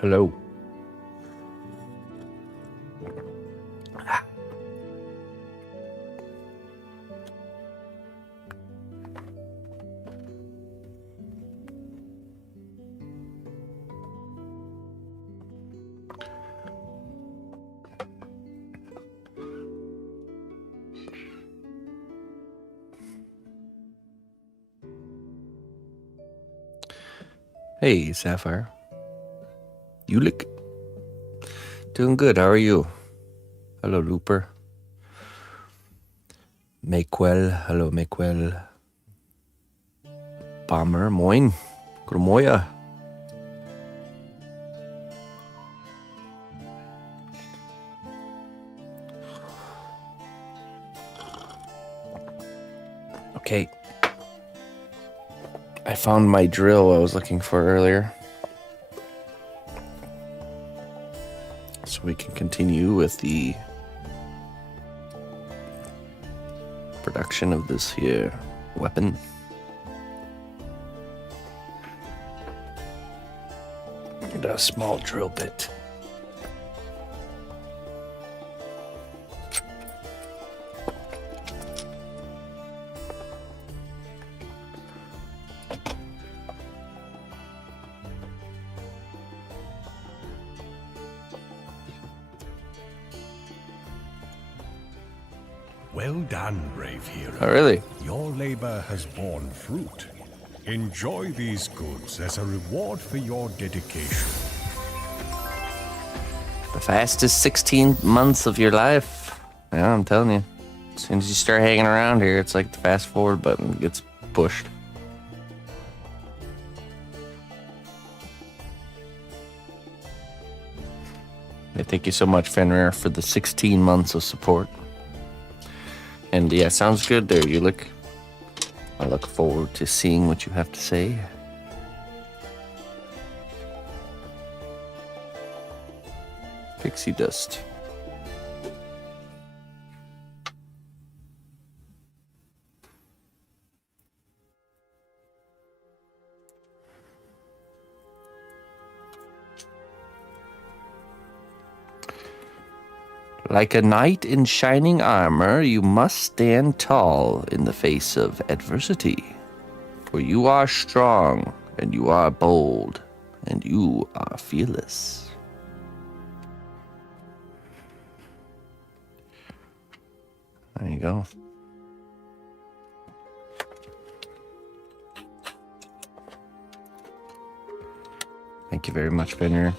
Hello. Hey, Sapphire. You look doing good. How are you? Hello, Looper. Maquel. Hello, Maquel. Bomber. Moin. Grumoya. Okay. I found my drill I was looking for earlier. So we can continue with the production of this here weapon. And a small drill bit. Well done, brave hero. Oh, really? Your labor has borne fruit. Enjoy these goods as a reward for your dedication. The fastest 16 months of your life. Yeah, I'm telling you. As soon as you start hanging around here, it's like the fast forward button gets pushed. Thank you so much, Fenrir, for the 16 months of support. And yeah, sounds good there. I look forward to seeing what you have to say. Pixie dust. Like a knight in shining armor, you must stand tall in the face of adversity. For you are strong, and you are bold, and you are fearless. There you go. Thank you very much, Fenrir.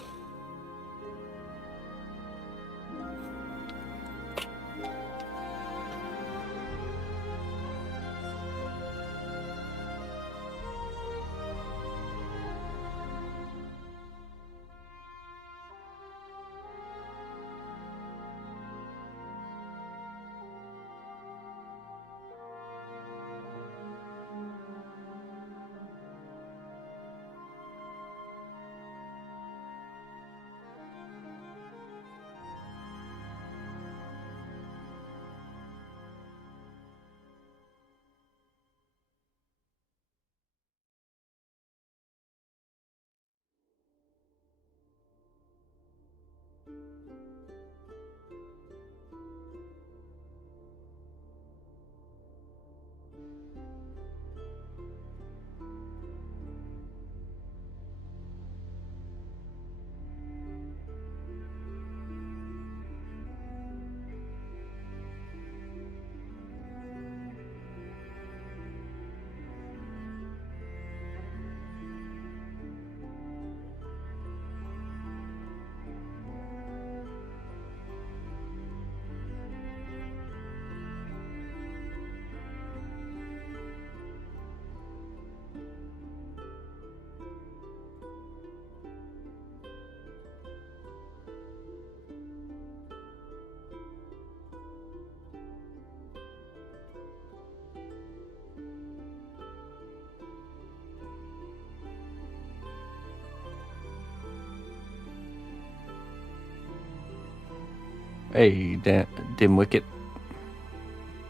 Hey, Dim Wicket.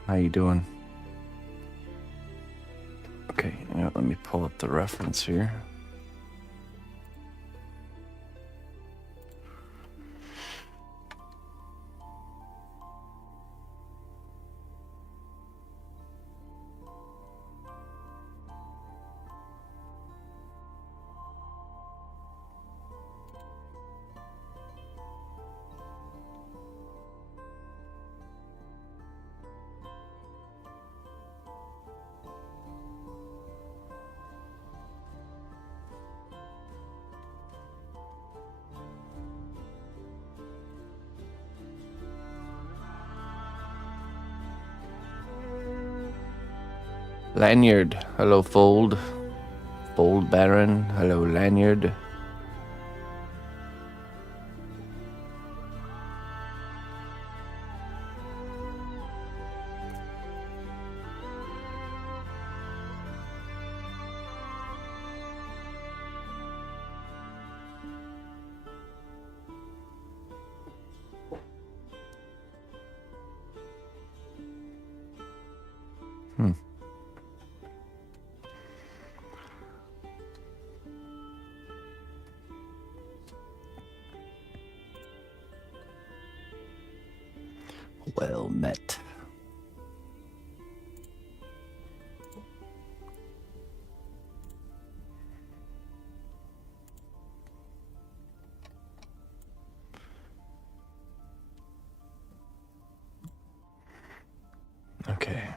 How you doing? Okay, let me pull up the reference here. Lanyard. Hello, Fold. Fold Baron. Hello, Lanyard. Well met. Okay.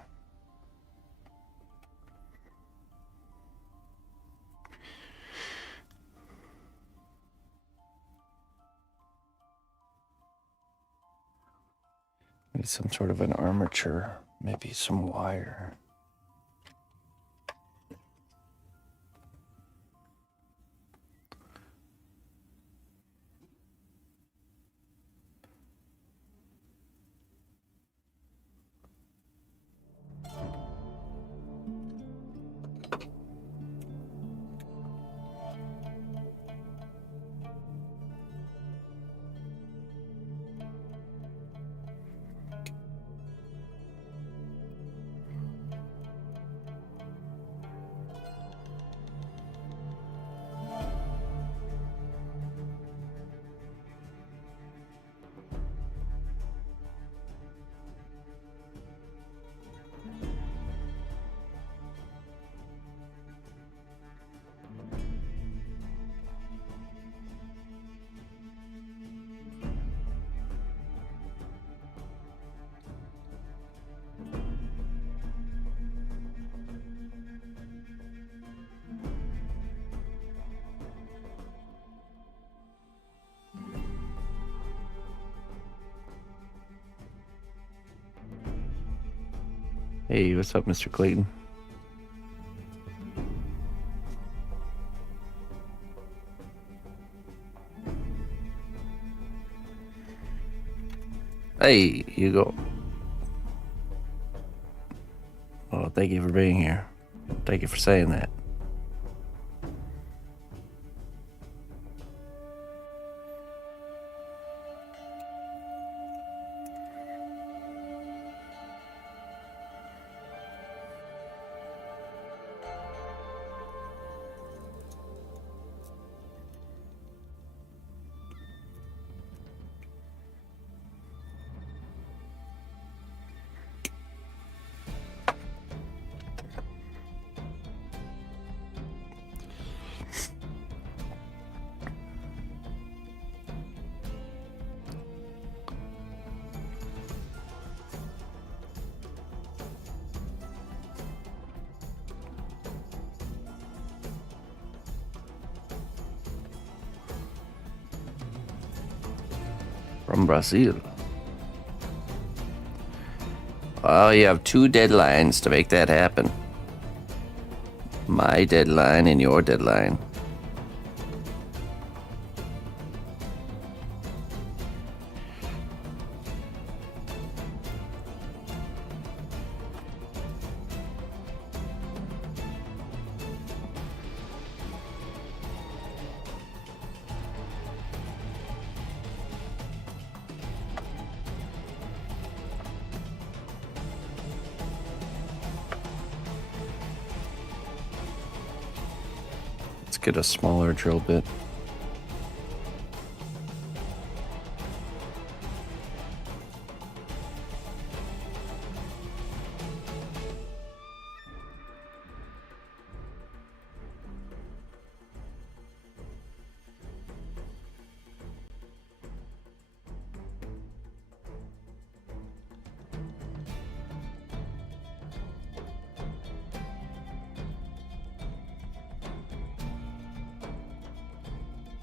Need some sort of an armature, maybe some wire. Hey, what's up, Mr. Clayton? Hey, Hugo. Well, thank you for being here. Thank you for saying that. From Brazil. Well, you have 2 deadlines to make that happen. My deadline and your deadline. Let's get a smaller drill bit.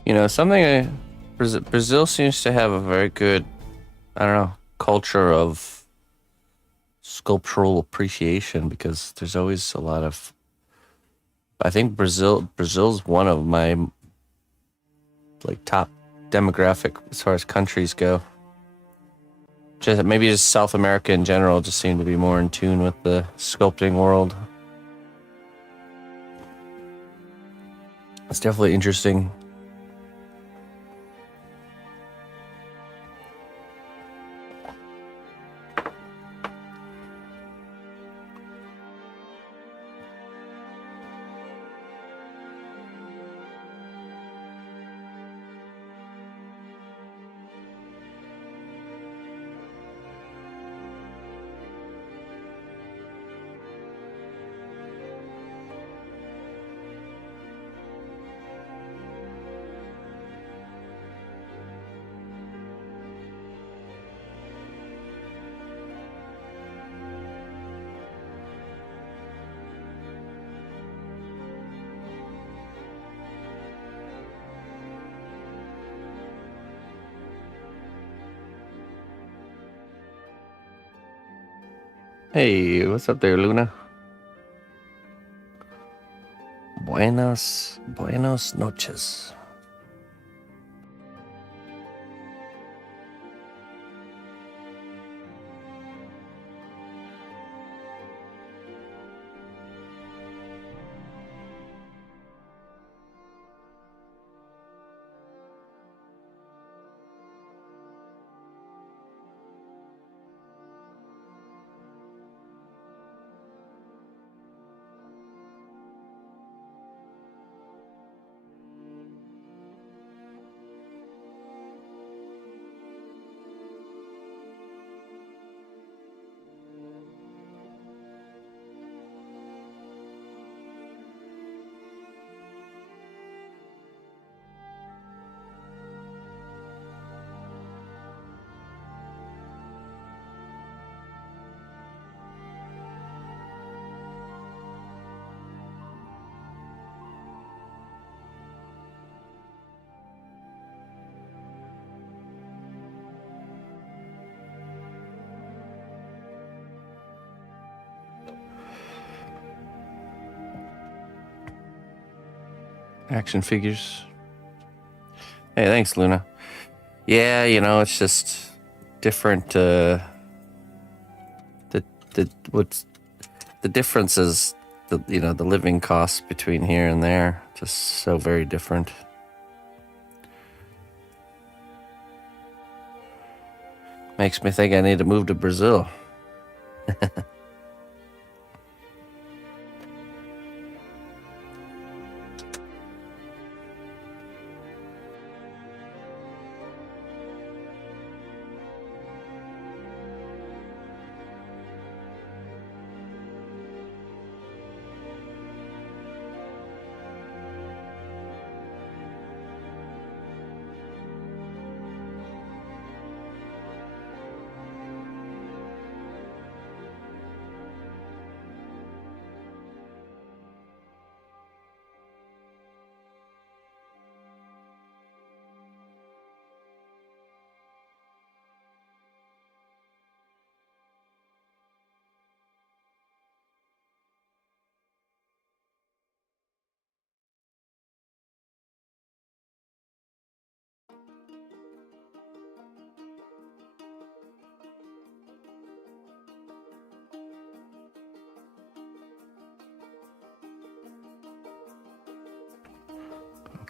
You know, Brazil seems to have a very good, I don't know, culture of sculptural appreciation, because there's always a lot of. I think Brazil's one of my like top demographic as far as countries go. Maybe just South America in general just seem to be more in tune with the sculpting world. It's definitely interesting. Hey, what's up there, Luna? Buenas noches. Action figures. Hey, thanks, Luna. Yeah, it's just different. What's the difference is the living costs between here and there, just so very different. Makes me think I need to move to Brazil.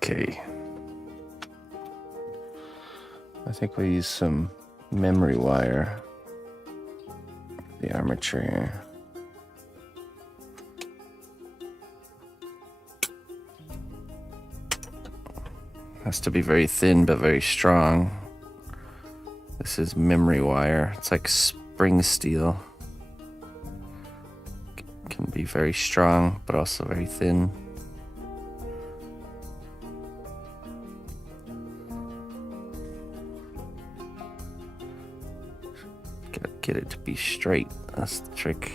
Okay. I think we use some memory wire. The armature here. Has to be very thin but very strong. This is memory wire. It's like spring steel. Can be very strong but also very thin. Gotta get it to be straight. That's the trick.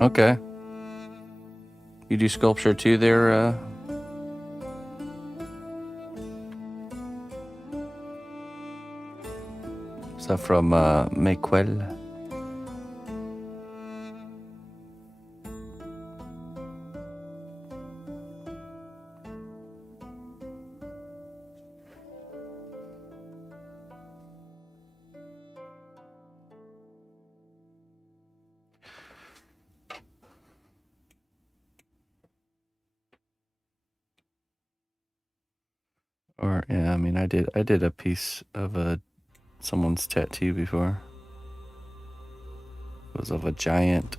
Okay. You do sculpture too there, Stuff from Mequel? Or yeah, I mean, I did a piece of someone's tattoo before. It was of a giant.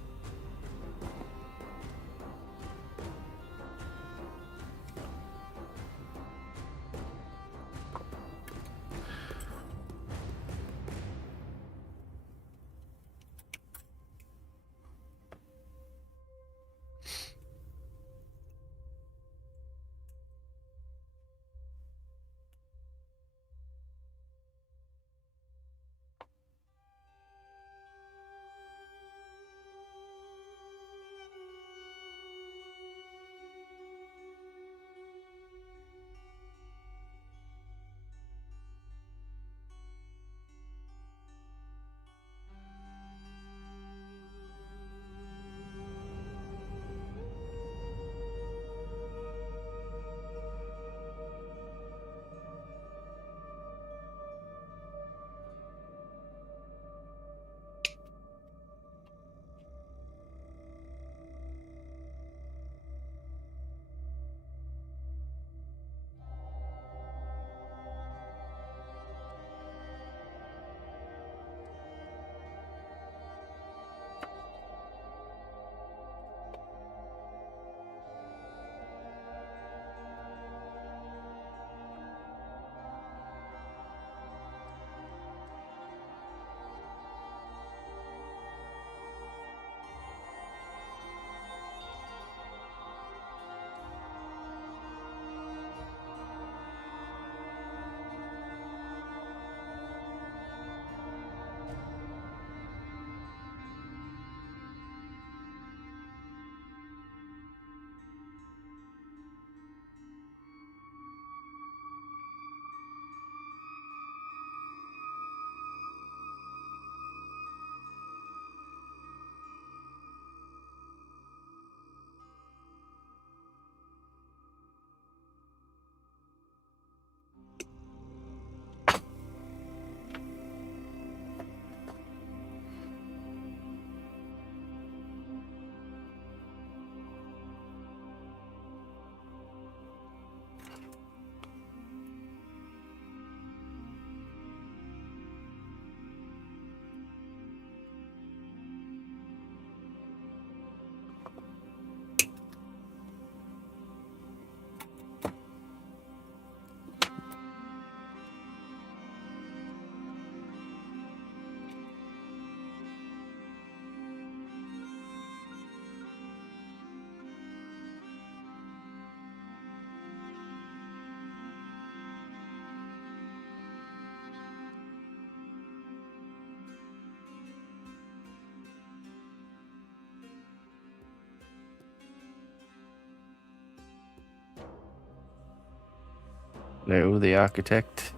Leo the architect.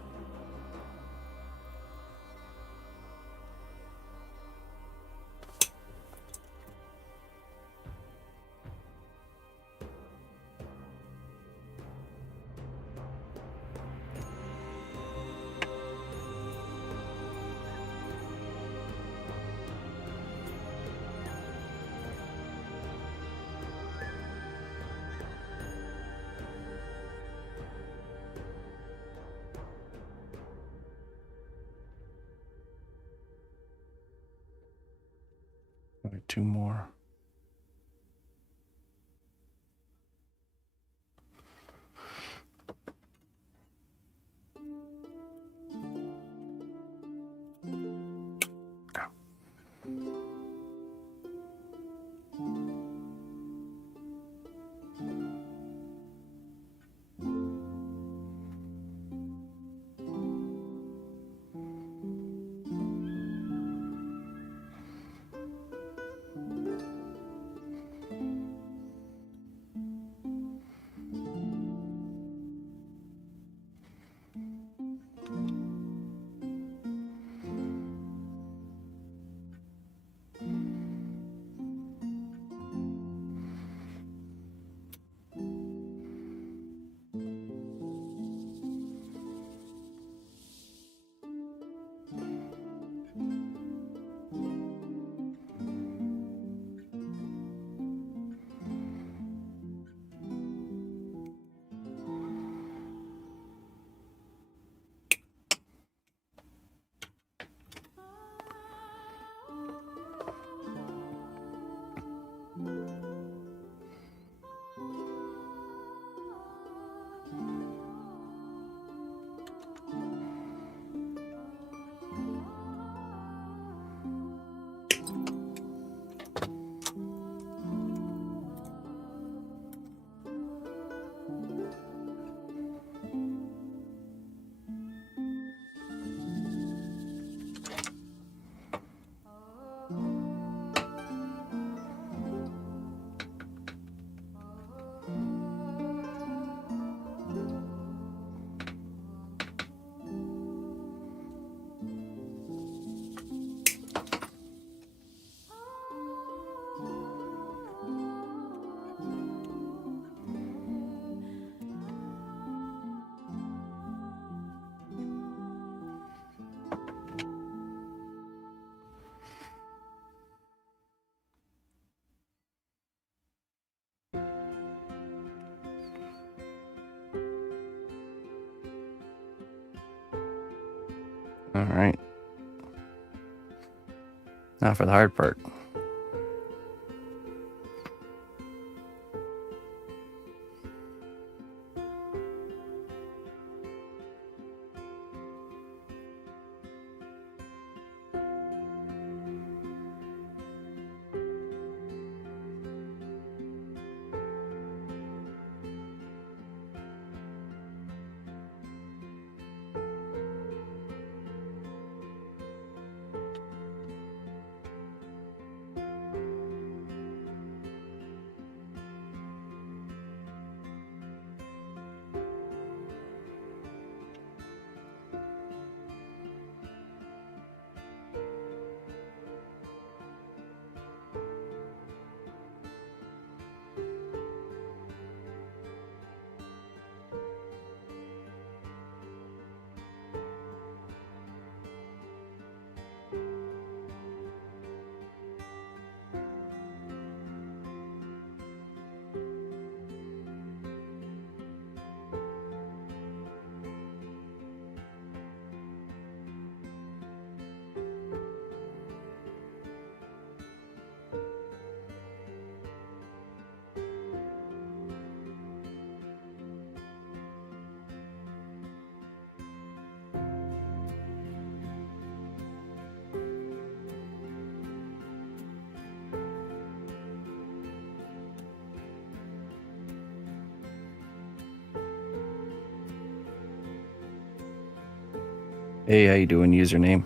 Two more. All right. Now for the hard part. Hey, how you doing, username?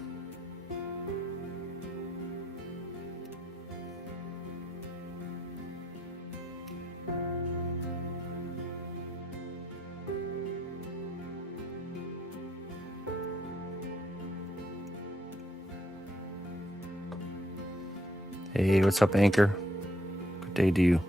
Hey, what's up, Anchor? Good day to you.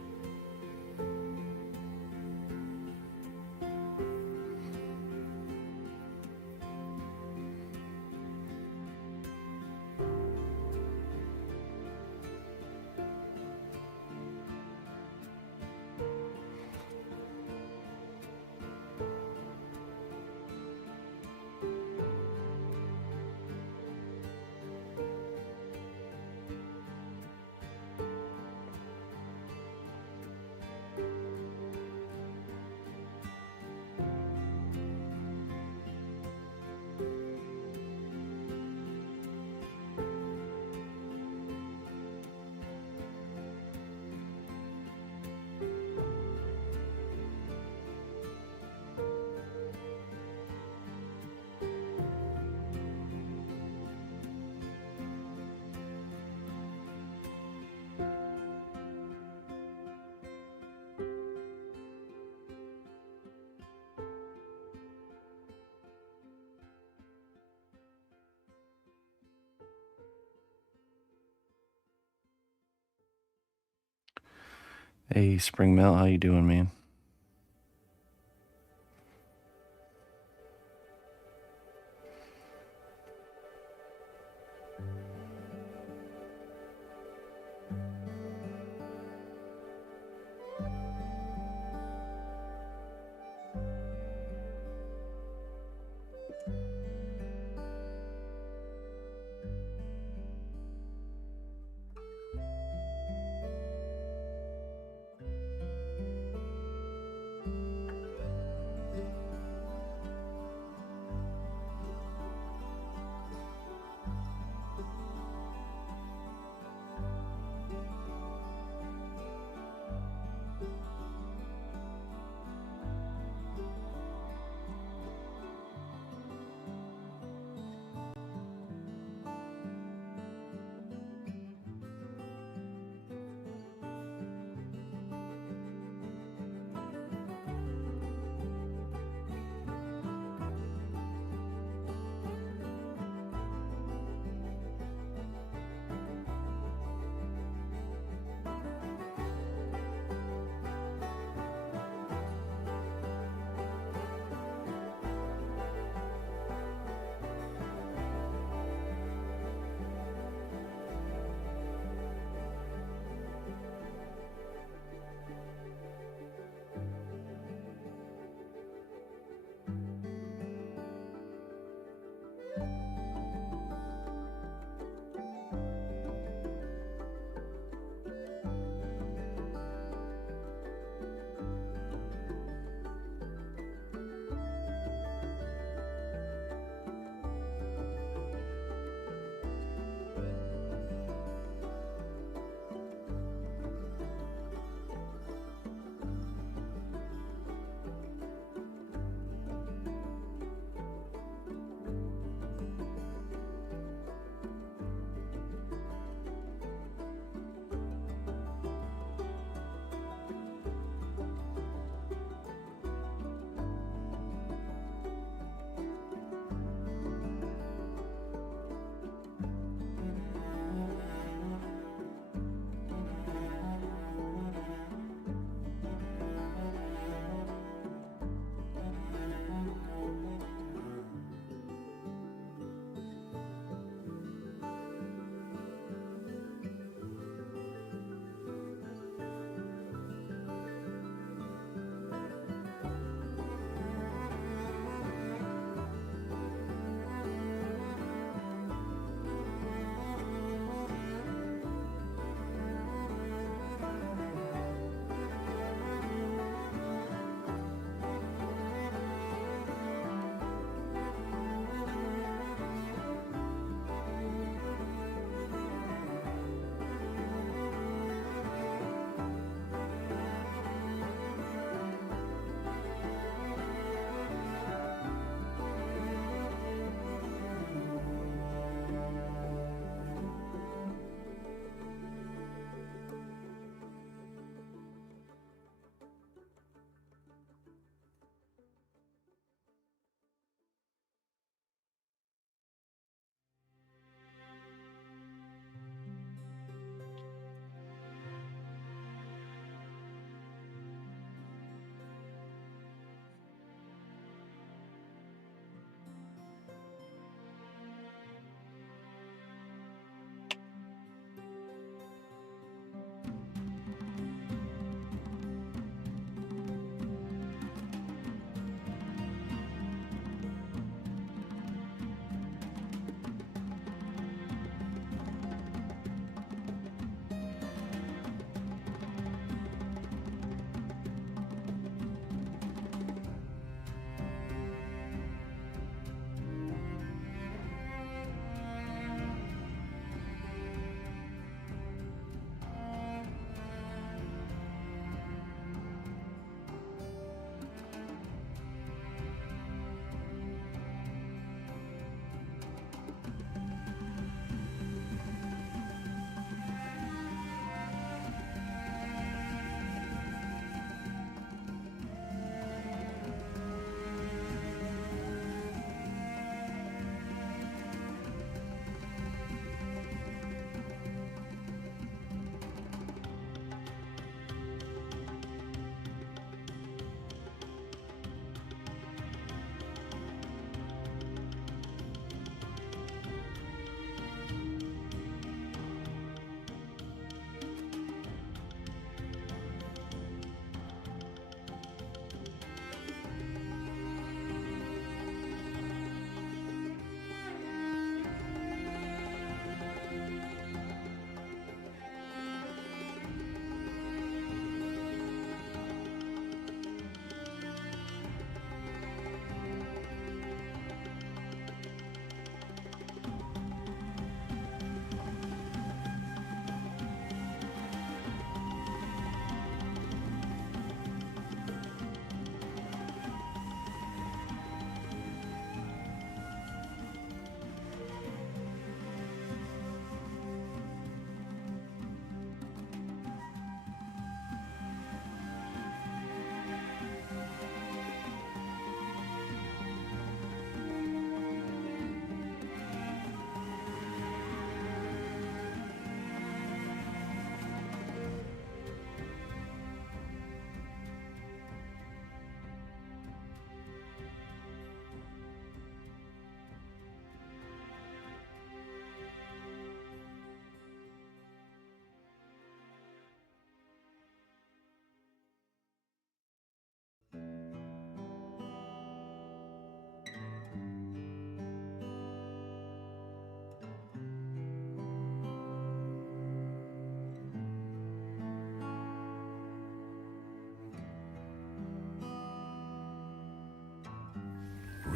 Hey, Spring Mill, how you doing, man?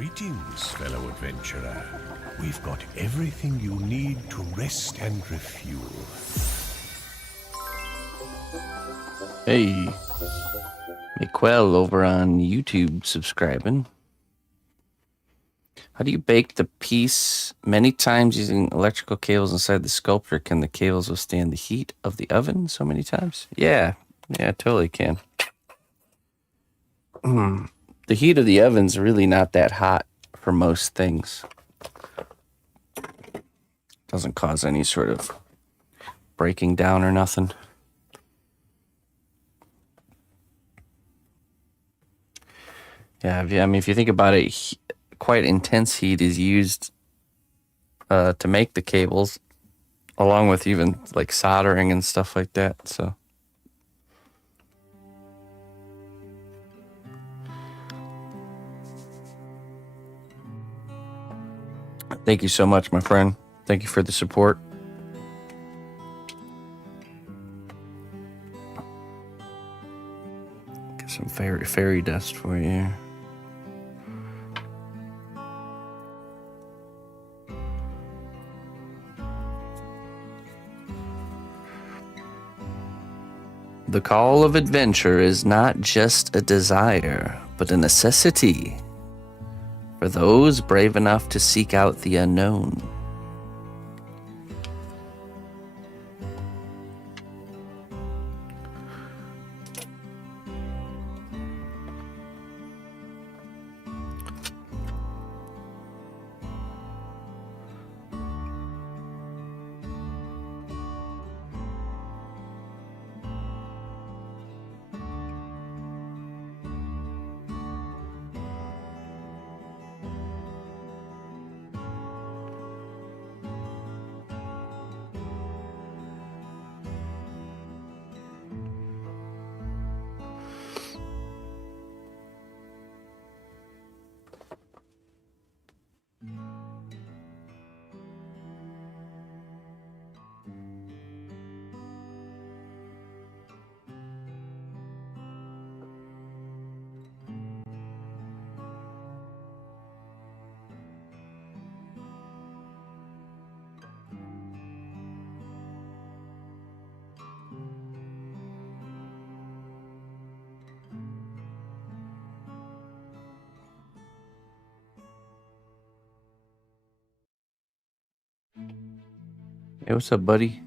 Greetings, fellow adventurer. We've got everything you need to rest and refuel. Hey, McQuell over on YouTube subscribing. How do you bake the piece many times using electrical cables inside the sculptor? Can the cables withstand the heat of the oven so many times? Yeah, totally can. The heat of the oven's really not that hot for most things. Doesn't cause any sort of breaking down or nothing. Yeah, if you think about it, quite intense heat is used to make the cables, along with even like soldering and stuff like that. So, thank you so much, my friend. Thank you for the support. Get some fairy dust for you. The call of adventure is not just a desire, but a necessity for those brave enough to seek out the unknown. Hey, what's up, buddy?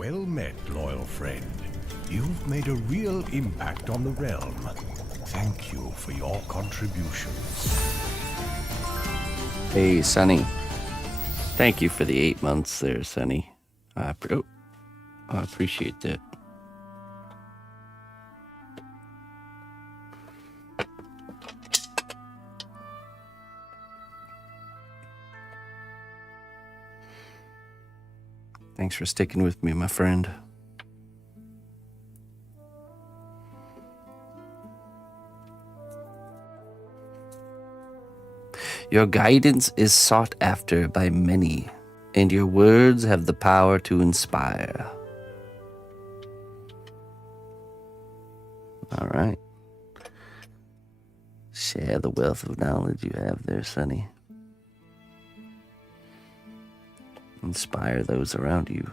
Well met, loyal friend. You've made a real impact on the realm. Thank you for your contributions. Hey, Sonny. Thank you for the 8 months there, Sonny. I appreciate that. Thanks for sticking with me, my friend. Your guidance is sought after by many, and your words have the power to inspire. All right. Share the wealth of knowledge you have there, Sonny. Inspire those around you.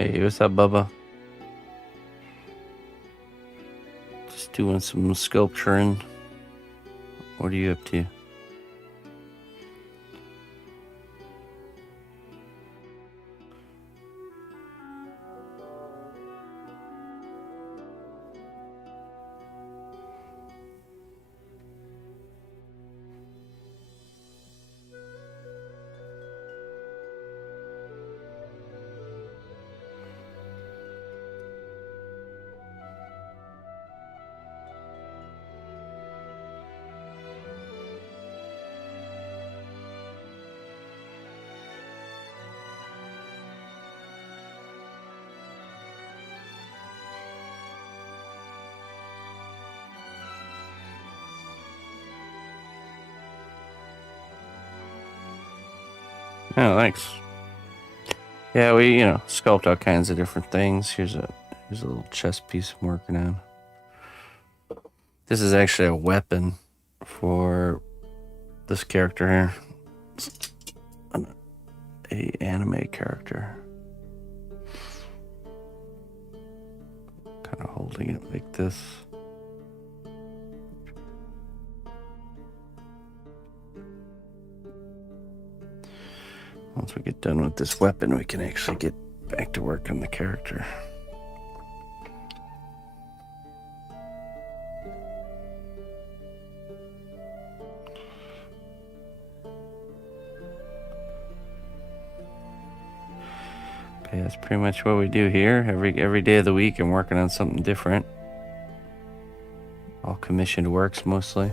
Hey, what's up, Bubba? Just doing some sculpturing. What are you up to? Oh, thanks. Yeah, we, sculpt all kinds of different things. Here's a little chess piece I'm working on. This is actually a weapon for this character here. It's a anime character. Kind of holding it like this. Once we get done with this weapon, we can actually get back to work on the character. But yeah, that's pretty much what we do here. Every day of the week, I'm working on something different. All commissioned works mostly.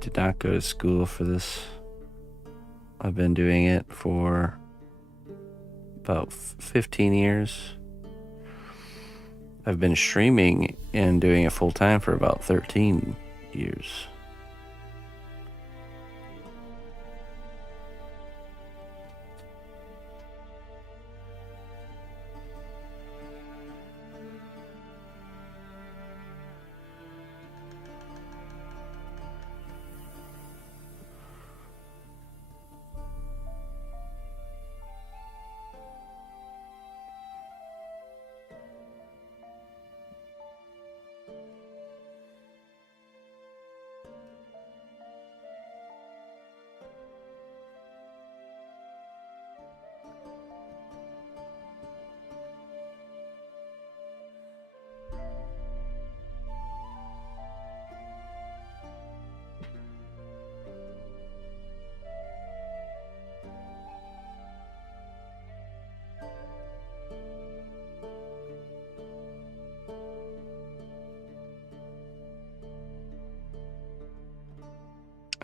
did not go to school for this. I've been doing it for about 15 years. I've been streaming and doing it full time for about 13 years.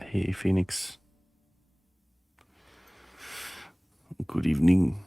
Hey, Phoenix. Good evening.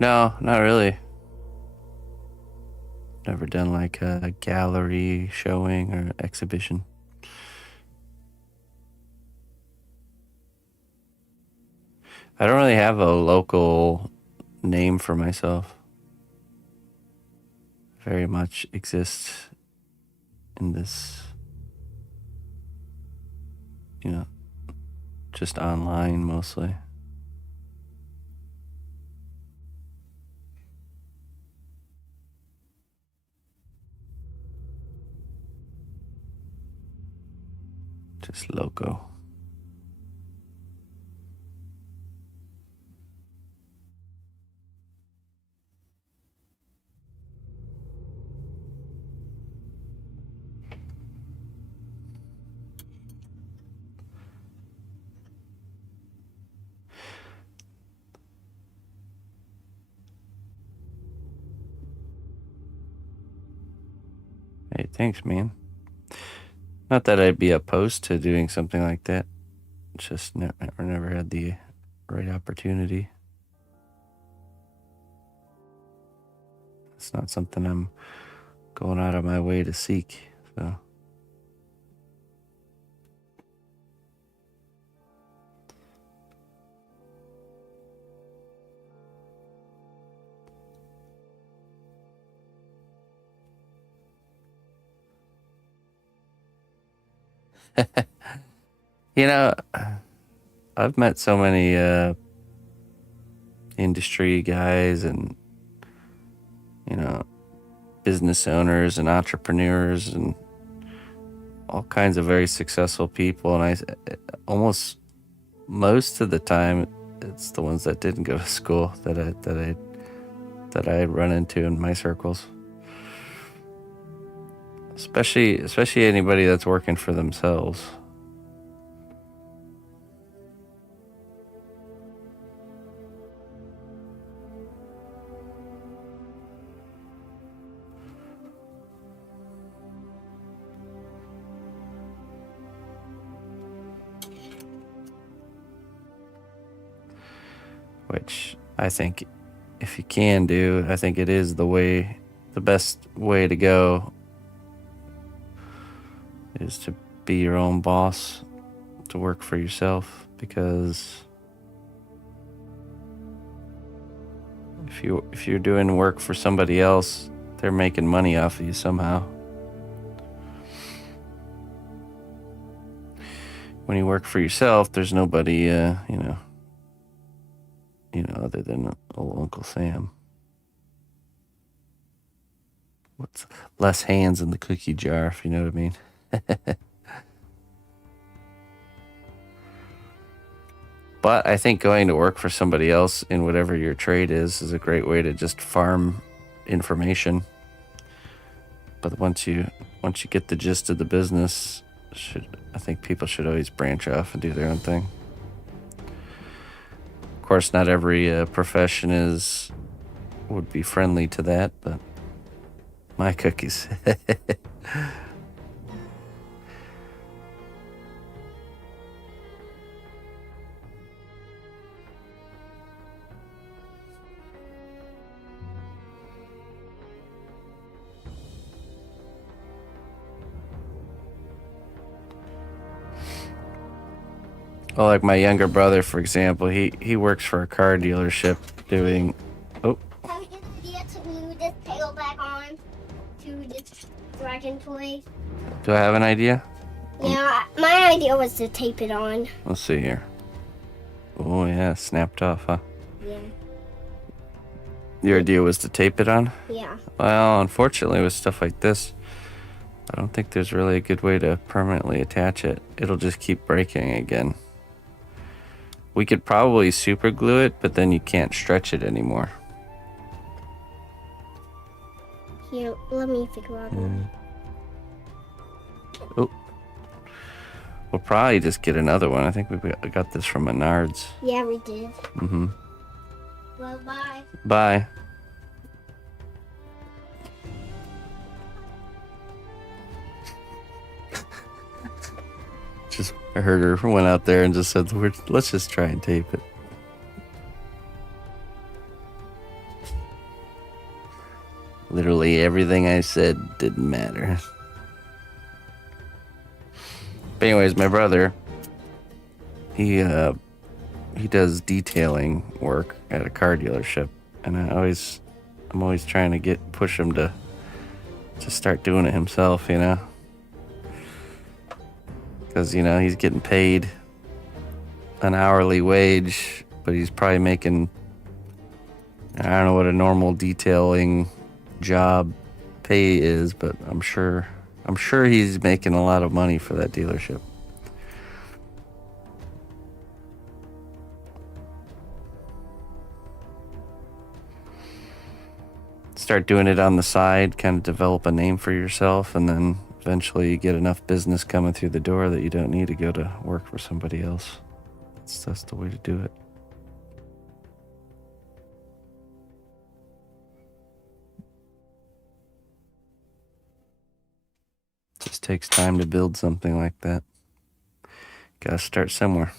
No, not really. Never done like a gallery showing or exhibition. I don't really have a local name for myself. Very much exists in this, just online mostly. Just loco. Hey, thanks, man. Not that I'd be opposed to doing something like that. Just never had the right opportunity. It's not something I'm going out of my way to seek, so. I've met so many industry guys and business owners and entrepreneurs and all kinds of very successful people, and I almost most of the time it's the ones that didn't go to school that I run into in my circles. Especially anybody that's working for themselves. Which I think if you can do, I think it is the best way to go is to be your own boss, to work for yourself, because if you're doing work for somebody else, they're making money off of you somehow. when you work for yourself, there's nobody, other than old Uncle Sam. What's less hands in the cookie jar, if you know what I mean. But I think going to work for somebody else in whatever your trade is a great way to just farm information. But once you get the gist of the business, I think people should always branch off and do their own thing. Of course, not every profession would be friendly to that, but my cookies. Well, like my younger brother, for example, he works for a car dealership doing. Oh. Have you an idea to glue this tail back on to this dragon toy? Do I have an idea? Yeah, my idea was to tape it on. Let's see here. Oh yeah, snapped off, huh? Yeah. Your idea was to tape it on? Yeah. Well, unfortunately, with stuff like this, I don't think there's really a good way to permanently attach it. It'll just keep breaking again. We could probably super glue it, but then you can't stretch it anymore. Here, let me figure out. Oh. We'll probably just get another one. I think we got this from Menards. Yeah, we did. Mm-hmm. Well, bye. Bye. I heard her went out there and just said the word, let's just try and tape it. Literally everything I said didn't matter. But anyways, my brother, he does detailing work at a car dealership, and I'm always trying to push him to start doing it himself, because he's getting paid an hourly wage, but he's probably making, I don't know what a normal detailing job pay is, but I'm sure he's making a lot of money for that dealership. Start doing it on the side, kind of develop a name for yourself, and then eventually you get enough business coming through the door that you don't need to go to work for somebody else. That's the way to do it. Just takes time to build something like that. Gotta start somewhere.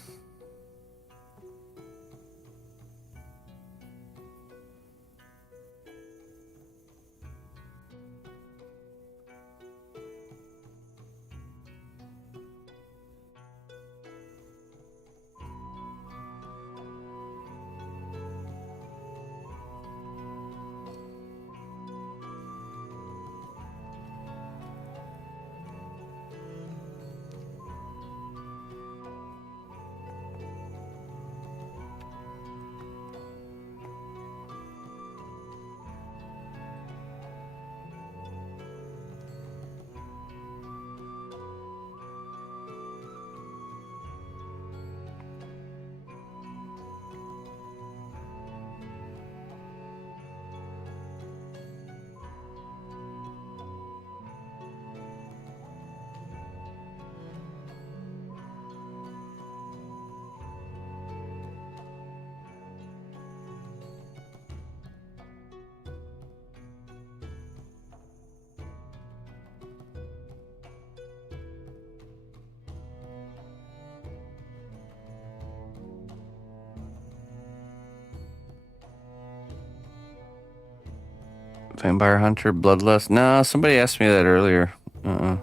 Vampire Hunter, Bloodlust. No, somebody asked me that earlier. I've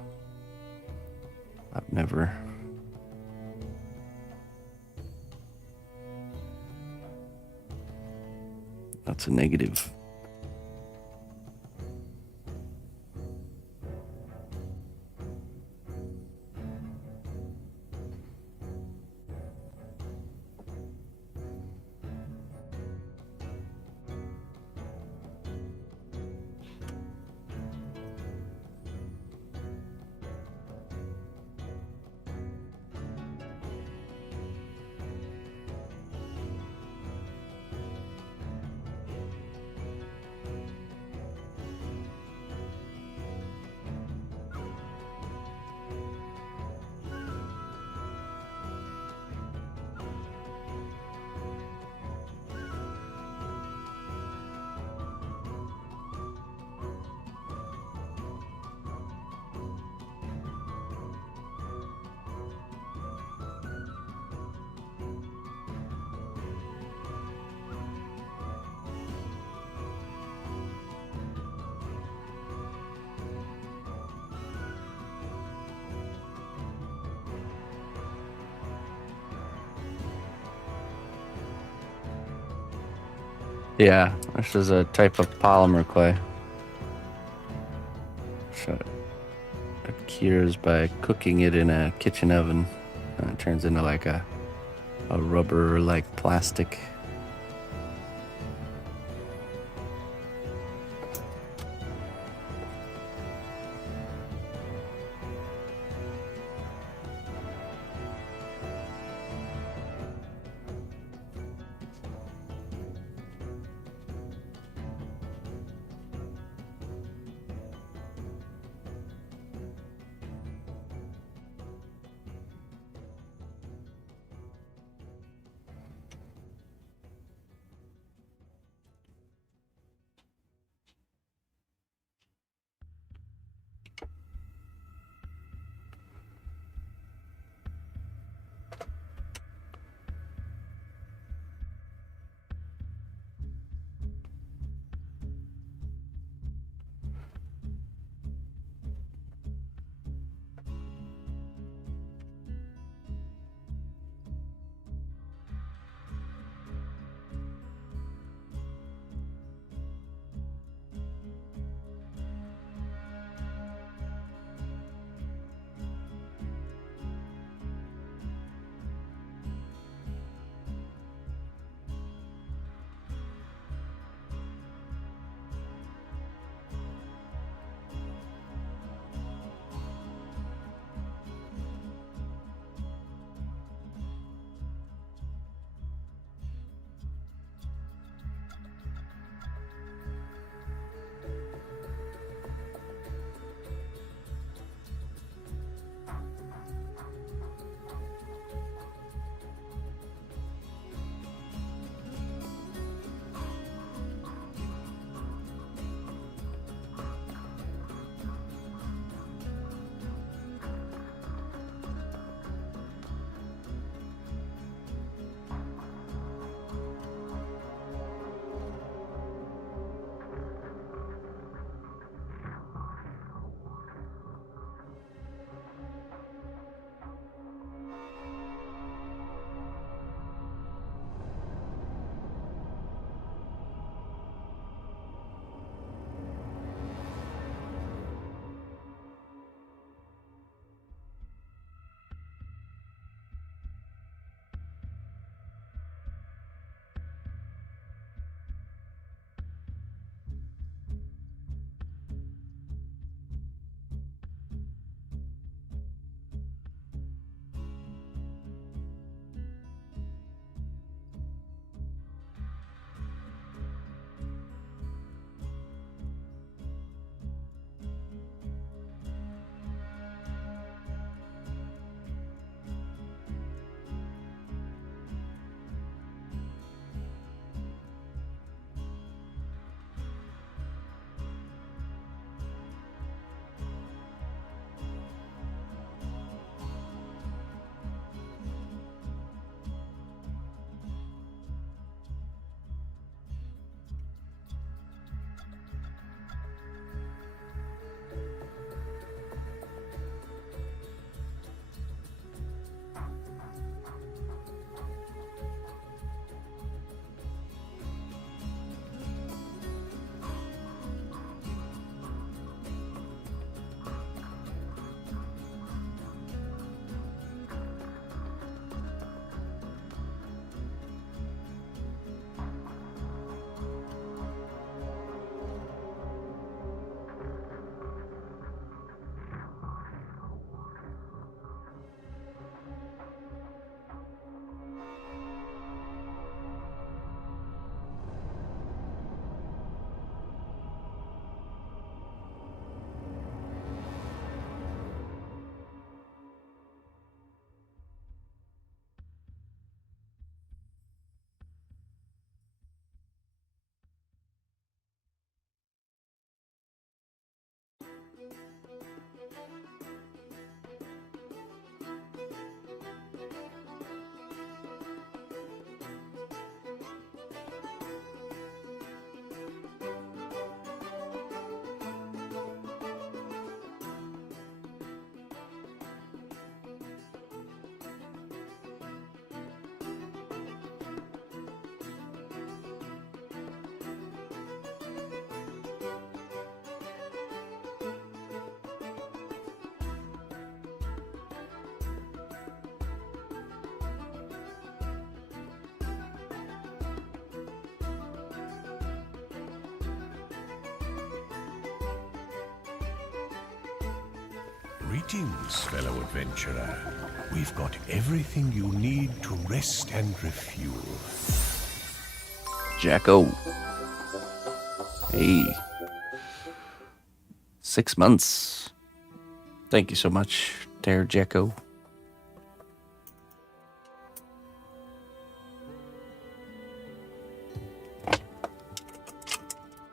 never. That's a negative. Yeah, this is a type of polymer clay. So it cures by cooking it in a kitchen oven. And it turns into like a rubber-like plastic. Greetings, fellow adventurer. We've got everything you need to rest and refuel. Jacko. Hey. 6 months. Thank you so much, dear Jacko.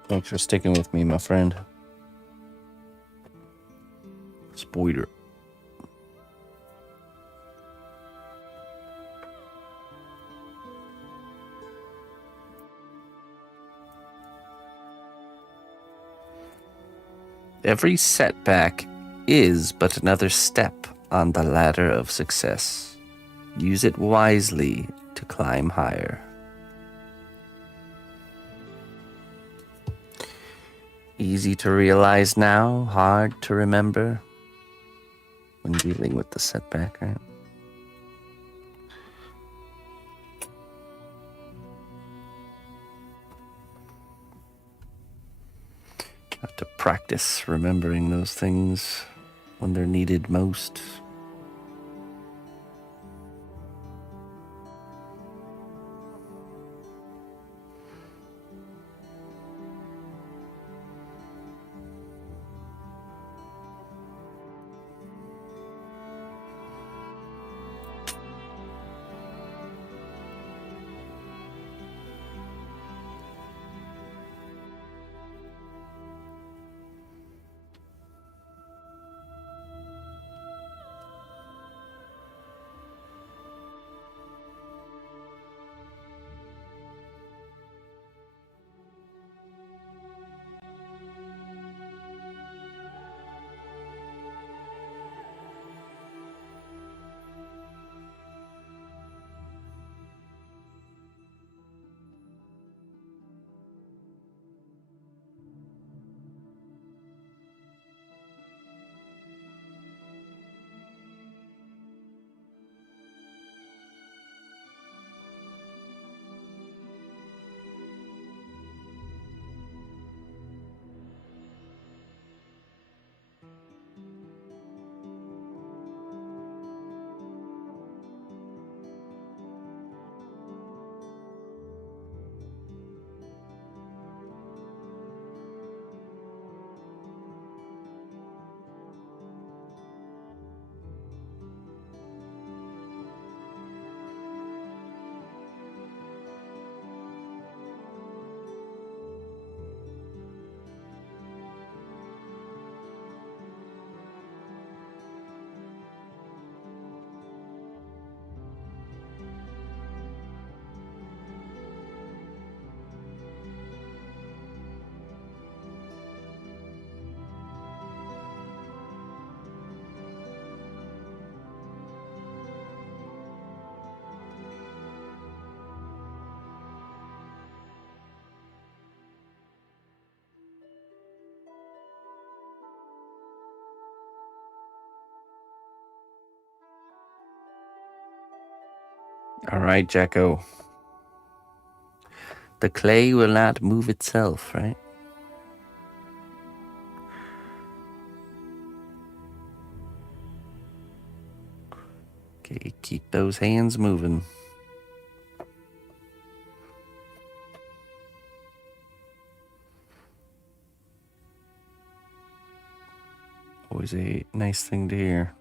Thanks for sticking with me, my friend. Spoiler. Every setback is but another step on the ladder of success. Use it wisely to climb higher. Easy to realize now, hard to remember when dealing with the setback, right? Have to practice remembering those things when they're needed most. All right, Jacko. The clay will not move itself, right? Okay, keep those hands moving. Always a nice thing to hear.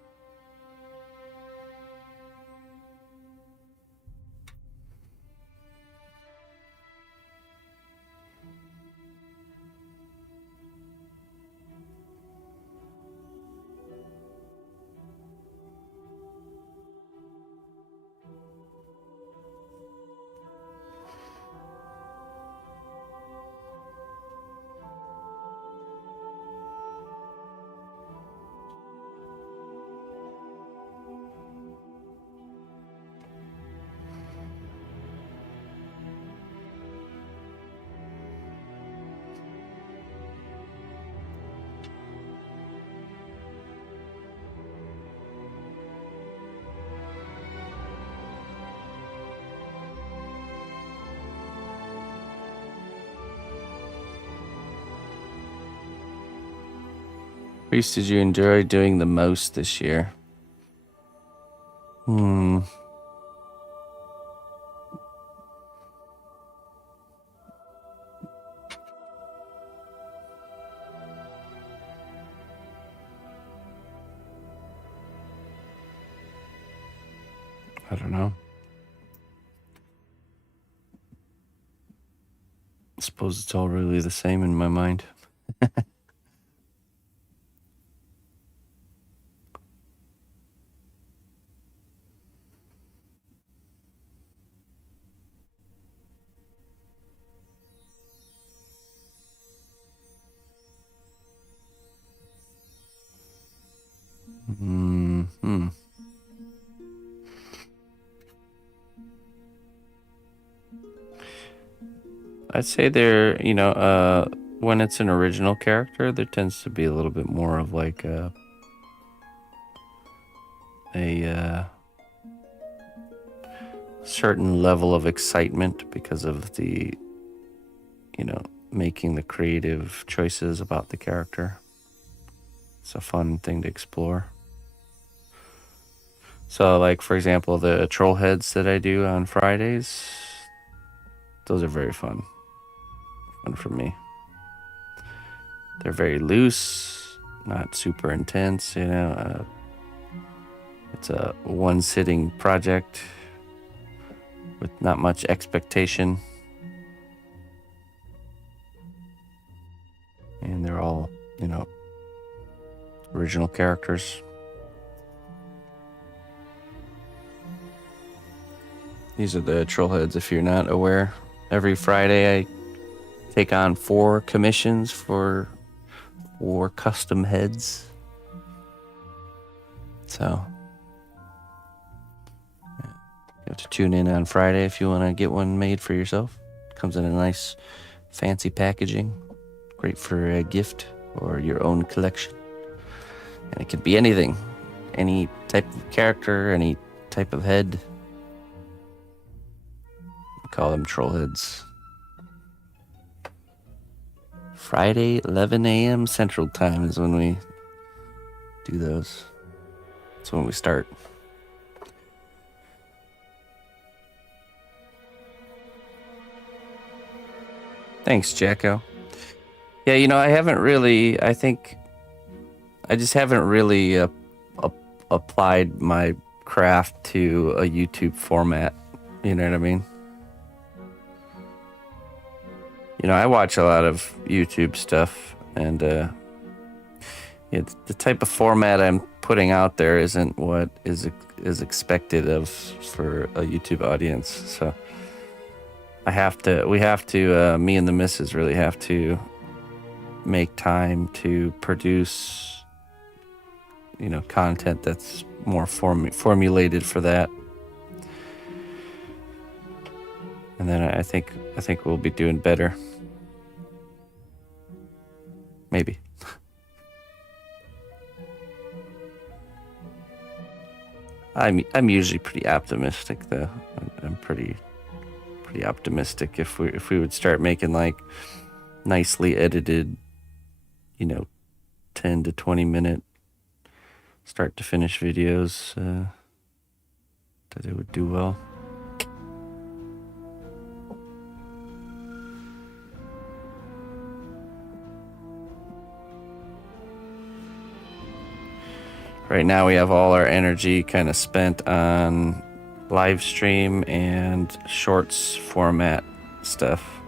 piece did you enjoy doing the most this year? I don't know. I suppose it's all really the same in my mind. I'd say there, when it's an original character, there tends to be a little bit more of like a certain level of excitement because of the, making the creative choices about the character. It's a fun thing to explore. So, like, for example, the troll heads that I do on Fridays, those are very fun. Fun for me. They're very loose, not super intense, it's a one-sitting project with not much expectation. And they're all, original characters. These are the troll heads, if you're not aware. Every Friday I take on 4 commissions for 4 custom heads. So you have to tune in on Friday if you want to get one made for yourself. Comes in a nice fancy packaging. Great for a gift or your own collection. And it could be anything. Any type of character, any type of head. We call them troll heads. Friday, 11 a.m. Central Time is when we do those. That's when we start. Thanks, Jacko. Yeah, I just haven't really applied my craft to a YouTube format. You know what I mean? I watch a lot of YouTube stuff, and the type of format I'm putting out there isn't what is expected of for a YouTube audience. So me and the missus really have to make time to produce, content that's more formulated for that. And then I think we'll be doing better. Maybe. I'm usually pretty optimistic, though. I'm pretty optimistic if we would start making like nicely edited, 10 to 20 minute start to finish videos, that it would do well. Right now we have all our energy kind of spent on live stream and shorts format stuff.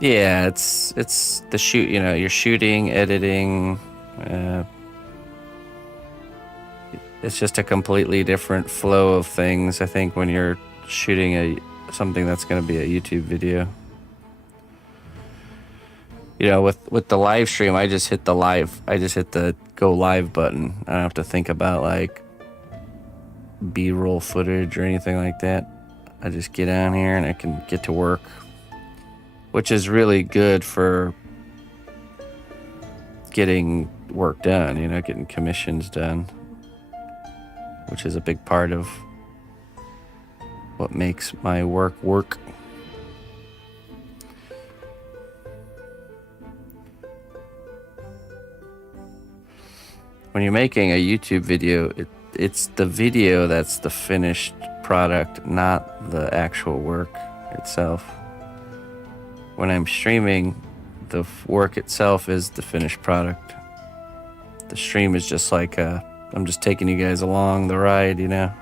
Yeah, it's the shoot, you're shooting, editing, it's just a completely different flow of things, I think, when you're shooting something that's going to be a YouTube video. With the live stream, I just hit the go live button. I don't have to think about like B-roll footage or anything like that. I just get on here and I can get to work, which is really good for getting work done, getting commissions done, which is a big part of what makes my work work. When you're making a YouTube video, it's the video that's the finished product, not the actual work itself. When I'm streaming, the work itself is the finished product. The stream is just like I'm just taking you guys along the ride, you know?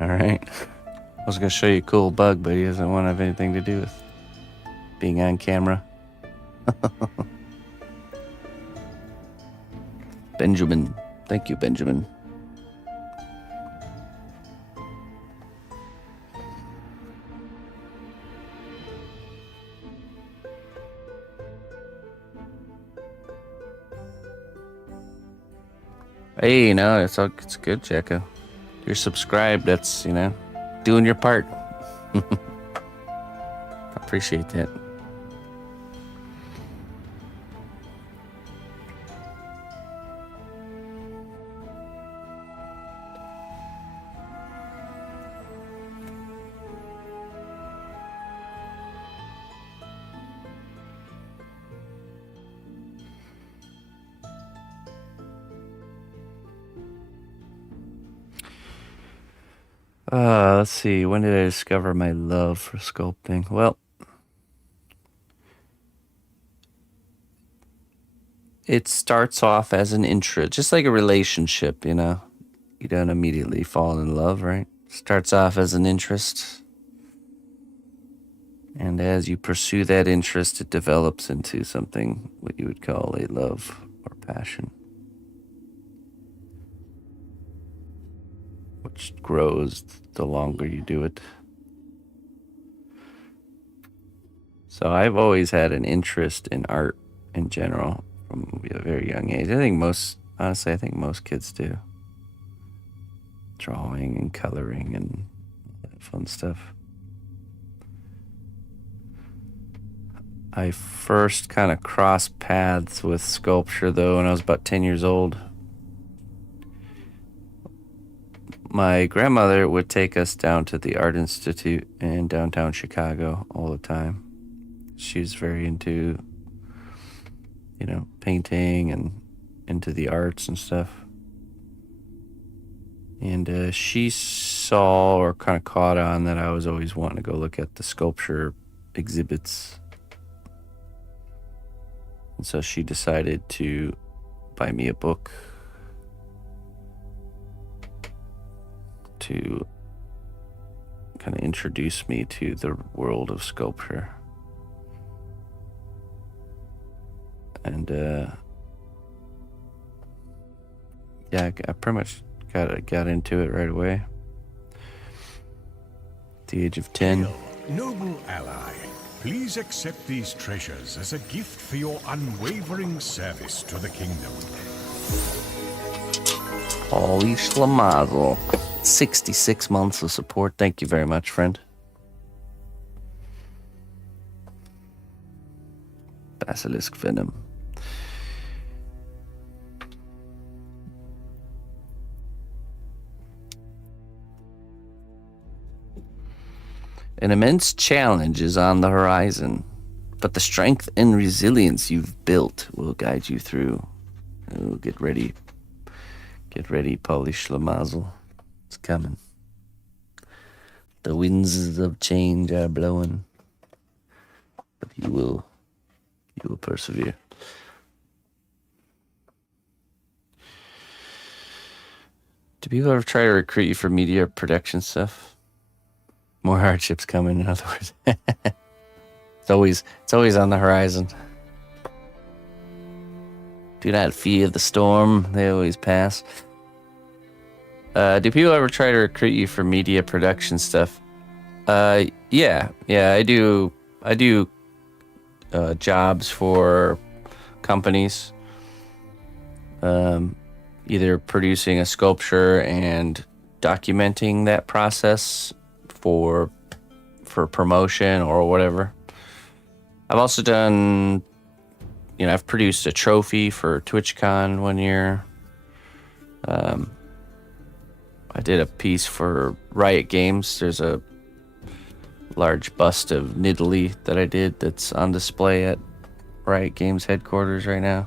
All right. I was going to show you a cool bug, but he doesn't want to have anything to do with being on camera. Benjamin. Thank you, Benjamin. Hey, no, it's good, Jacko. You're subscribed. That's, doing your part. Appreciate that. Let's see. When did I discover my love for sculpting? Well, it starts off as an interest, just like a relationship, You don't immediately fall in love, right? Starts off as an interest. And as you pursue that interest, it develops into something what you would call a love or passion, which grows the longer you do it. So I've always had an interest in art in general from a very young age. I think most kids do. Drawing and coloring and that fun stuff. I first kind of crossed paths with sculpture, though, when I was about 10 years old. My grandmother would take us down to the Art Institute in downtown Chicago all the time. She was very into, painting and into the arts and stuff. And she saw or kind of caught on that I was always wanting to go look at the sculpture exhibits. And so she decided to buy me a book to kind of introduce me to the world of sculpture. And I pretty much got into it right away. At the age of 10. Hail, noble ally, please accept these treasures as a gift for your unwavering service to the kingdom. Holy schlamazel. 66 months of support. Thank you very much, friend. Basilisk venom. An immense challenge is on the horizon, but the strength and resilience you've built will guide you through. Oh, get ready Get ready, Polish Lamazel. It's coming. The winds of change are blowing, but you will persevere. Do people ever try to recruit you for media production stuff? More hardships coming, in other words. It's always on the horizon. Do not fear the storm, they always pass. Do people ever try to recruit you for media production stuff? Yeah, I do jobs for companies. Either producing a sculpture and documenting that process for promotion or whatever. I've also done, I've produced a trophy for TwitchCon one year. I did a piece for Riot Games. There's a large bust of Nidalee that I did that's on display at Riot Games headquarters right now.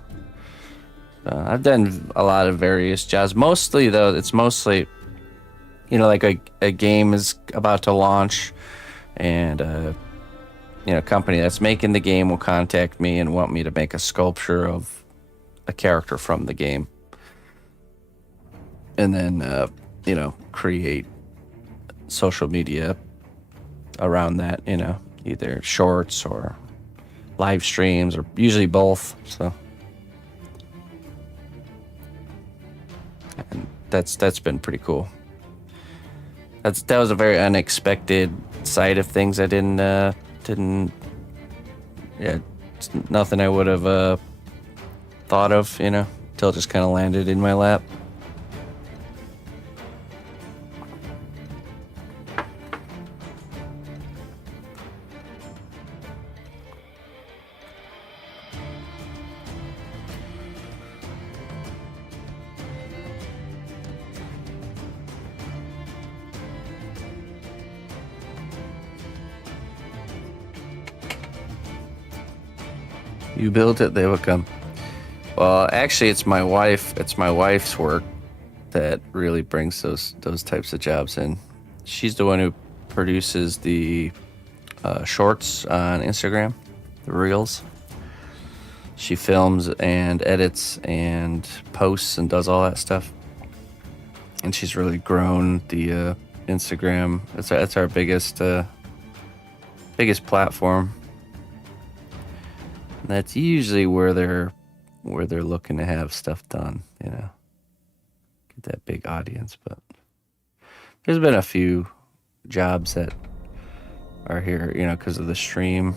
I've done a lot of various jobs. Mostly, though, it's mostly, like a game is about to launch, and a company that's making the game will contact me and want me to make a sculpture of a character from the game, and then create social media around that. Either shorts or live streams, or usually both. So. And that's been pretty cool. That was a very unexpected side of things. I didn't it's nothing I would have thought of, until it just kind of landed in my lap. You build it, they will come. Well, actually, it's my wife. It's my wife's work that really brings those types of jobs in. She's the one who produces the shorts on Instagram, the reels. She films and edits and posts and does all that stuff. And she's really grown the Instagram. It's our biggest platform. That's usually where they're looking to have stuff done, get that big audience. But there's been a few jobs that are here, because of the stream.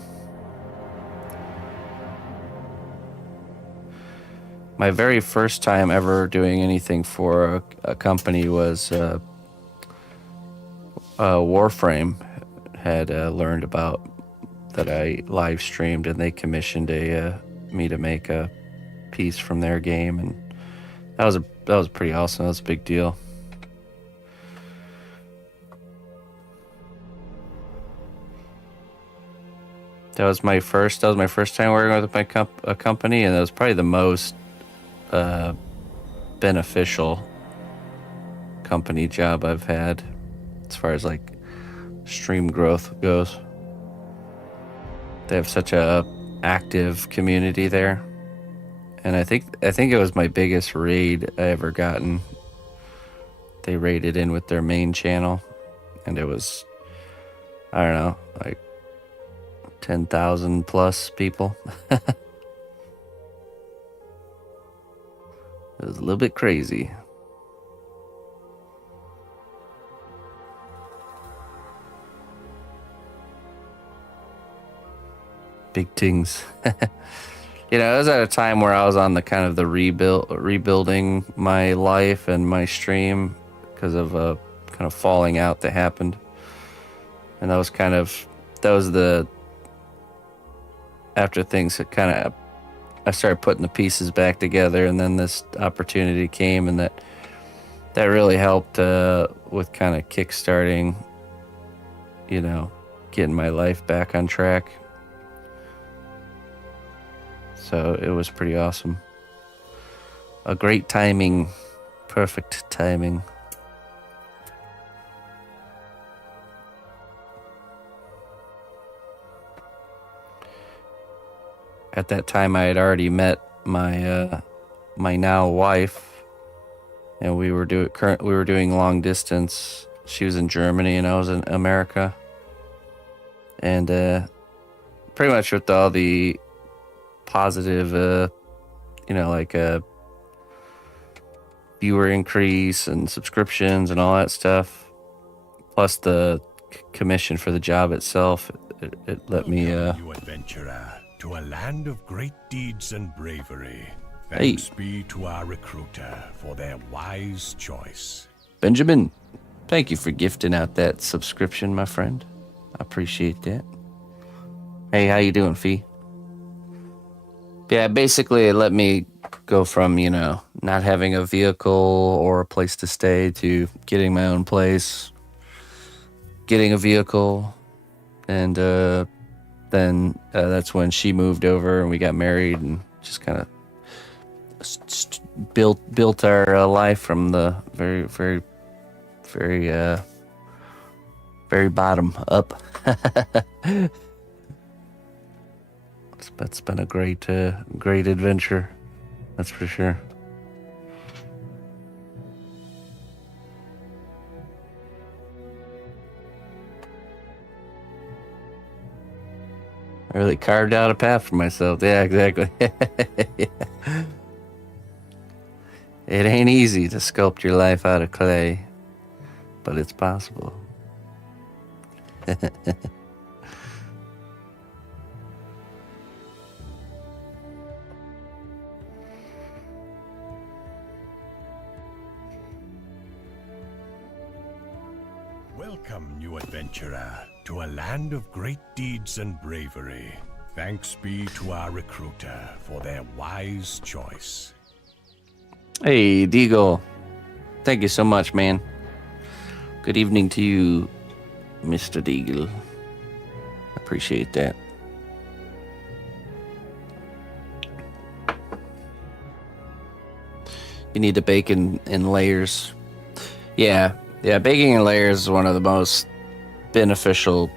My very first time ever doing anything for a company was Warframe had learned about that I live streamed, and they commissioned me to make a piece from their game, and that was pretty awesome. That was a big deal. That was my first time working with a company, and that was probably the most beneficial company job I've had as far as like stream growth goes. They have such a active community there, and I think it was my biggest raid I ever gotten. They raided in with their main channel, and it was, I don't know, like 10,000 plus people. It was a little bit crazy. Big things. It was at a time where I was on the kind of the rebuilding my life and my stream because of a kind of falling out that happened. And that was the after things had kind of, I started putting the pieces back together, and then this opportunity came, and that really helped with kind of kickstarting, getting my life back on track. So it was pretty awesome. A great timing Perfect timing. At that time, I had already met my my now wife, and we were doing long distance. She was in Germany, and I was in America, and pretty much with all the positive, viewer increase and subscriptions and all that stuff, plus the commission for the job itself, it let me. You adventurer, to a land of great deeds and bravery. Thanks be to our recruiter for their wise choice. Benjamin, thank you for gifting out that subscription, my friend. I appreciate that. Hey, how you doing, Fee? Yeah, basically it let me go from, not having a vehicle or a place to stay to getting my own place, getting a vehicle, and then that's when she moved over and we got married and just kind of built our life from the very, very, very, very bottom up. That's been a great adventure, that's for sure. I really carved out a path for myself. Yeah, exactly. It ain't easy to sculpt your life out of clay, but it's possible. Welcome, new adventurer, to a land of great deeds and bravery. Thanks be to our recruiter for their wise choice. Hey, Deagle. Thank you so much, man. Good evening to you, Mr. Deagle. Appreciate that. You need to bake in layers. Yeah, baking in layers is one of the most beneficial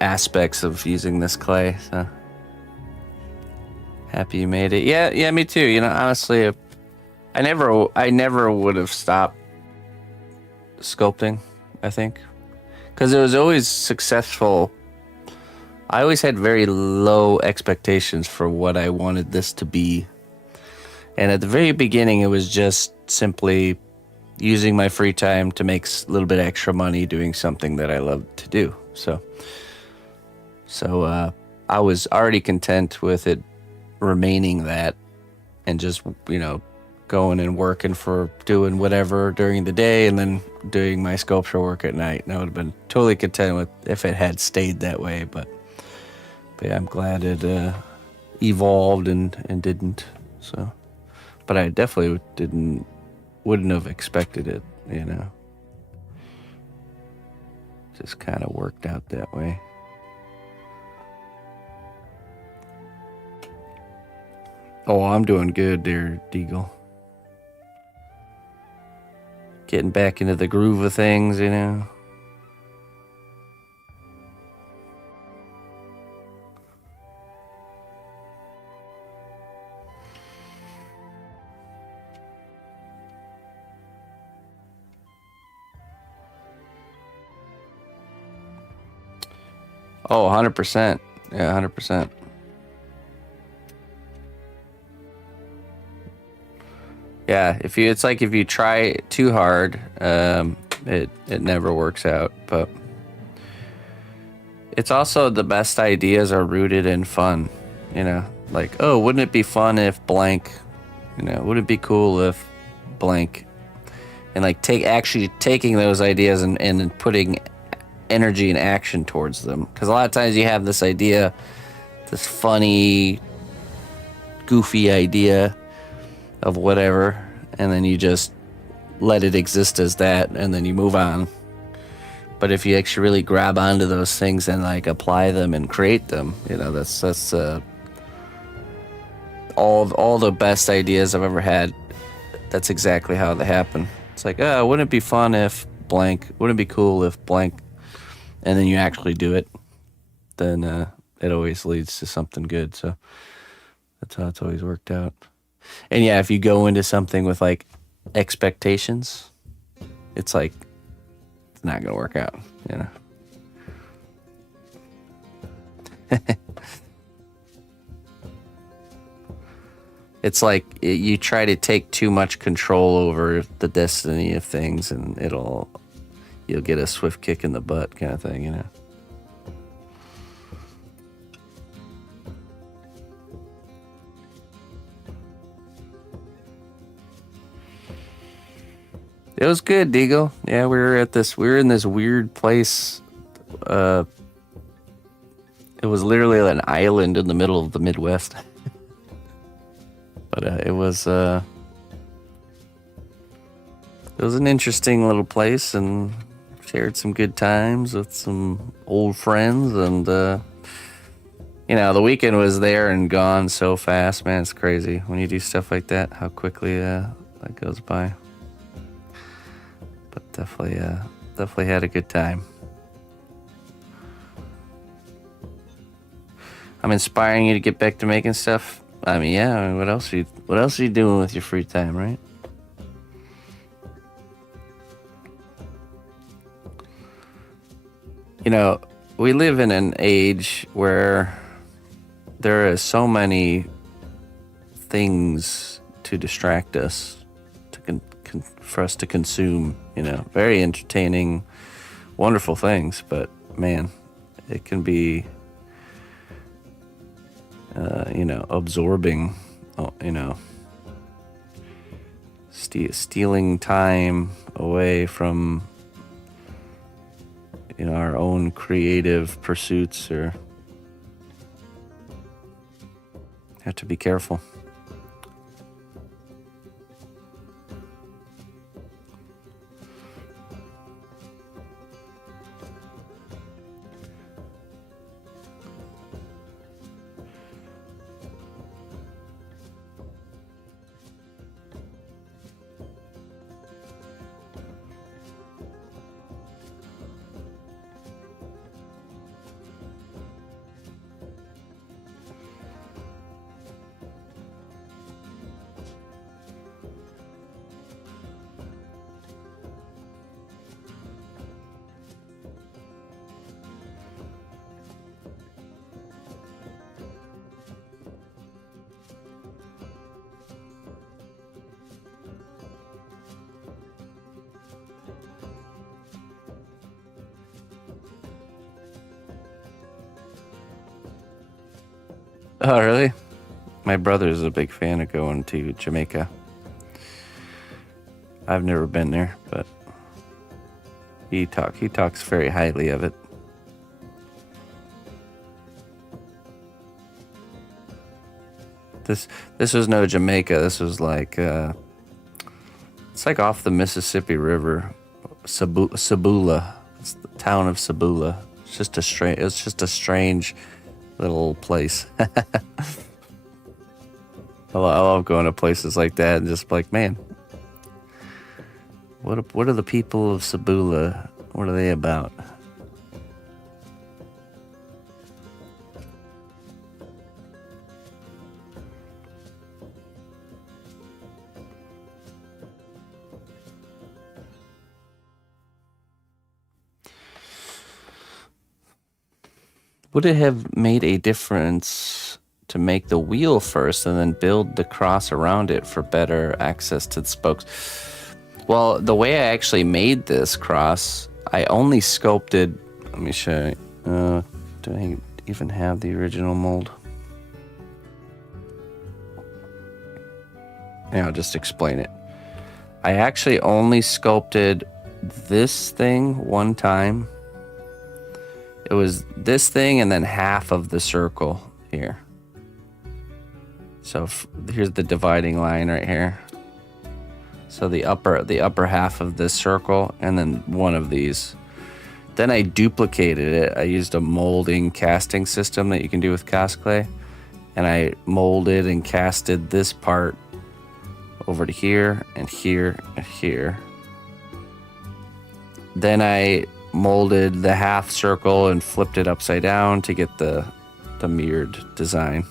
aspects of using this clay. So happy you made it. Yeah, me too. Honestly, I never would have stopped sculpting, I think, because it was always successful. I always had very low expectations for what I wanted this to be. And at the very beginning, it was just simply using my free time to make a little bit extra money doing something that I love to do. So I was already content with it remaining that and just, going and working for doing whatever during the day and then doing my sculpture work at night. And I would have been totally content with if it had stayed that way. But yeah, I'm glad it evolved and didn't. So, but I definitely wouldn't have expected it, Just kind of worked out that way. Oh, I'm doing good there, Deagle. Getting back into the groove of things, Oh, 100%. Yeah, 100%. Yeah, it's like if you try too hard, it never works out. But it's also the best ideas are rooted in fun. Like, oh, wouldn't it be fun if blank? Would it be cool if blank? And like taking those ideas and putting energy and action towards them, because a lot of times you have this idea, this funny, goofy idea of whatever, and then you just let it exist as that, and then you move on. But if you actually really grab onto those things and like apply them and create them, that's all the best ideas I've ever had that's exactly how they happen. It's like, oh, wouldn't it be fun if blank? Wouldn't it be cool if blank? And then you actually do it. Then it always leads to something good. So that's how it's always worked out. And yeah, if you go into something with like expectations, it's like it's not gonna work out, you know. It's like you try to take too much control over the destiny of things, and you'll get a swift kick in the butt kind of thing, you know. It was good, Deagle. Yeah, we were in this weird place. It was literally an island in the middle of the Midwest. But it was an interesting little place, and shared some good times with some old friends, and you know, the weekend was there and gone so fast, man. It's crazy when you do stuff like that, how quickly that goes by. But definitely had a good time. I'm inspiring you to get back to making stuff. I mean, yeah. I mean, what else are you doing with your free time, right? You know, we live in an age where there are so many things to distract us, for us to consume. You know, very entertaining, wonderful things, but man, it can be you know, absorbing, you know, stealing time away from, you know, our own creative pursuits, or have to be careful. Oh, really? My brother's a big fan of going to Jamaica. I've never been there, but he talks very highly of it. This was no Jamaica. This was like it's like off the Mississippi River, Sabula. It's the town of Sabula. It's just a strange little place. I love going to places like that and just like, man, what are the people of Sabula? What are they about? Would it have made a difference to make the wheel first and then build the cross around it for better access to the spokes? Well, the way I actually made this cross, I only sculpted. Let me show you. Do I even have the original mold? Yeah, I'll just explain it. I actually only sculpted this thing one time. It was this thing and then half of the circle here. So here's the dividing line right here. So the upper half of this circle and then one of these. Then I duplicated it. I used a molding casting system that you can do with cast clay. And I molded and casted this part over to here and here and here. Then I molded the half circle and flipped it upside down to get the mirrored design.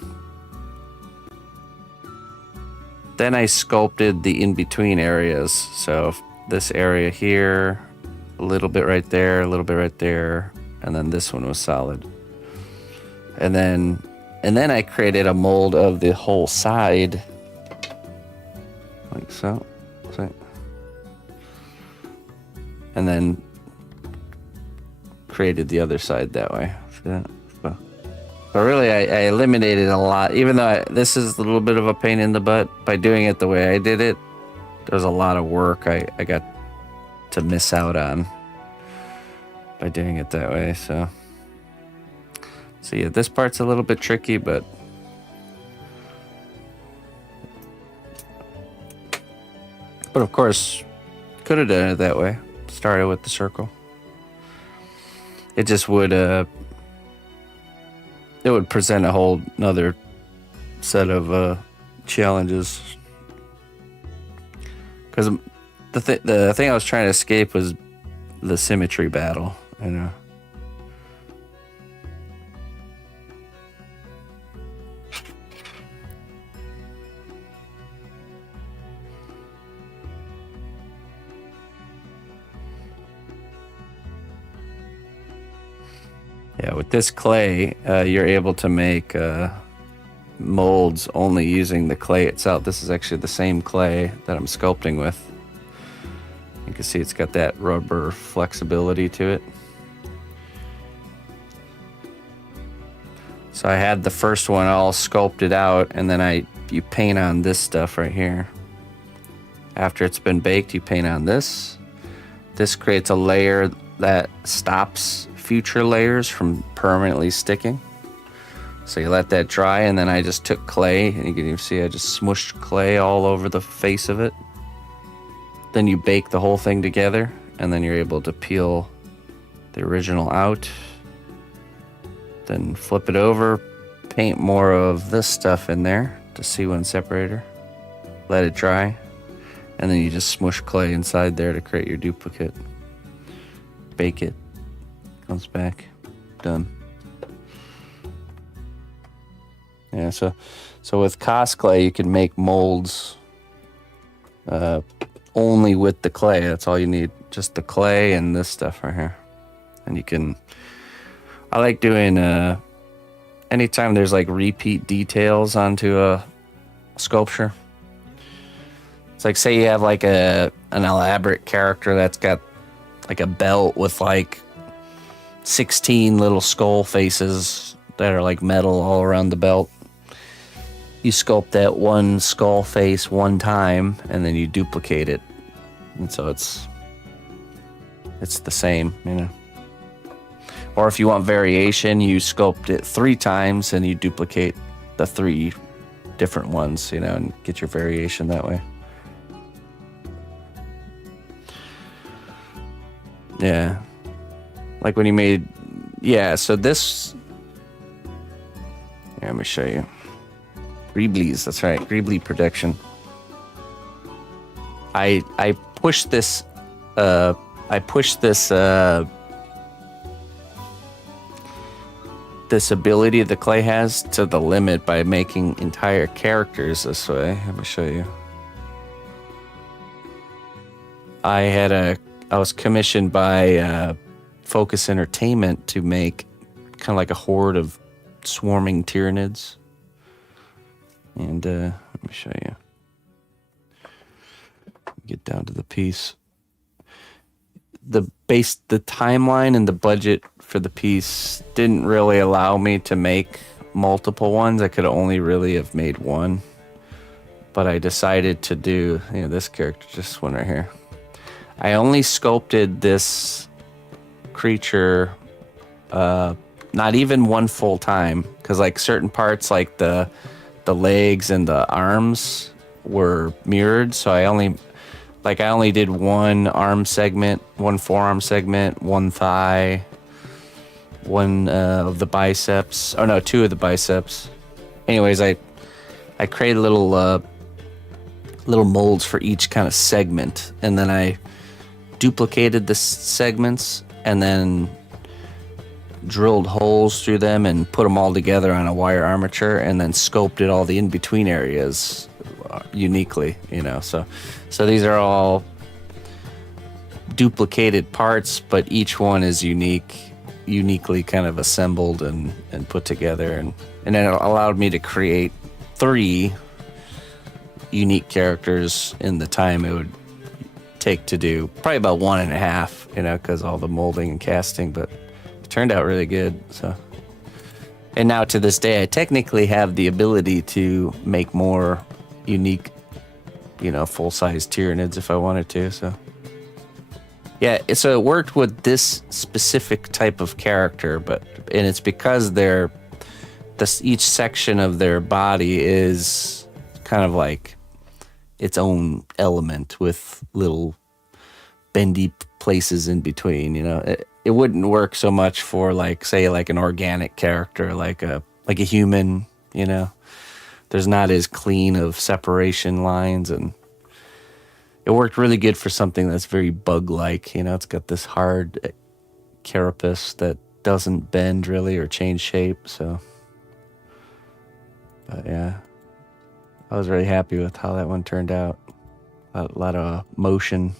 Then I sculpted the in-between areas. So this area here, a little bit right there, a little bit right there, and then this one was solid. And then I created a mold of the whole side, like so. And then created the other side that way. See that? But really, I eliminated a lot. Even though this is a little bit of a pain in the butt, by doing it the way I did it, there's a lot of work I got to miss out on by doing it that way. So yeah, this part's a little bit tricky, but of course, could have done it that way. Started with the circle. It just would it would present a whole another set of challenges. Because the thing I was trying to escape was the symmetry battle, you know. Yeah, with this clay, you're able to make molds only using the clay itself. This is actually the same clay that I'm sculpting with. You can see it's got that rubber flexibility to it. So I had the first one all sculpted out, and then you paint on this stuff right here. After it's been baked, you paint on this. This creates a layer that stops future layers from permanently sticking. So you let that dry, and then I just took clay, and you can even see I just smushed clay all over the face of it. Then you bake the whole thing together, and then you're able to peel the original out. Then flip it over, paint more of this stuff in there to C1 separator. Let it dry, and then you just smush clay inside there to create your duplicate. Bake it. Comes back, done. Yeah, so with Cos clay, you can make molds only with the clay. That's all you need, just the clay and this stuff right here. And you can, I like doing, anytime there's like repeat details onto a sculpture. It's like, say you have like an elaborate character that's got like a belt with like 16 little skull faces that are like metal all around the belt. You sculpt that one skull face one time, and then you duplicate it, and so it's the same, you know. Or if you want variation, you sculpt it 3 times and you duplicate the 3 different ones, you know, and get your variation that way. Yeah. Like when you made, yeah, so this, yeah, let me show you. Greeblies, that's right, Greebly production. I pushed this this ability the clay has to the limit by making entire characters this way. Let me show you. I was commissioned by Focus Entertainment to make kind of like a horde of swarming Tyranids. And let me show you. Get down to the piece. The timeline and the budget for the piece didn't really allow me to make multiple ones. I could only really have made one. But I decided to do, you know, this character, just one right here. I only sculpted this creature not even one full time, because like certain parts like the legs and the arms were mirrored, so I only did one arm segment, one forearm segment, one thigh, one of the biceps. Oh no, 2 of the biceps. Anyways, I created a little little molds for each kind of segment, and then I duplicated the segments and then drilled holes through them and put them all together on a wire armature, and then sculpted all the in-between areas uniquely, you know. So these are all duplicated parts, but each one is uniquely kind of assembled and put together, and it allowed me to create 3 unique characters in the time it would take to do. Probably about 1.5, you know, because all the molding and casting, but it turned out really good. So, and now to this day, I technically have the ability to make more unique, you know, full-size Tyranids if I wanted to. So yeah, so it worked with this specific type of character, and it's because each section of their body is kind of like its own element with little bendy places in between, you know. It wouldn't work so much for, like, say, like an organic character, like a human, you know. There's not as clean of separation lines, and it worked really good for something that's very bug-like, you know. It's got this hard carapace that doesn't bend really or change shape, so. But yeah, I was really happy with how that one turned out. A lot of motion.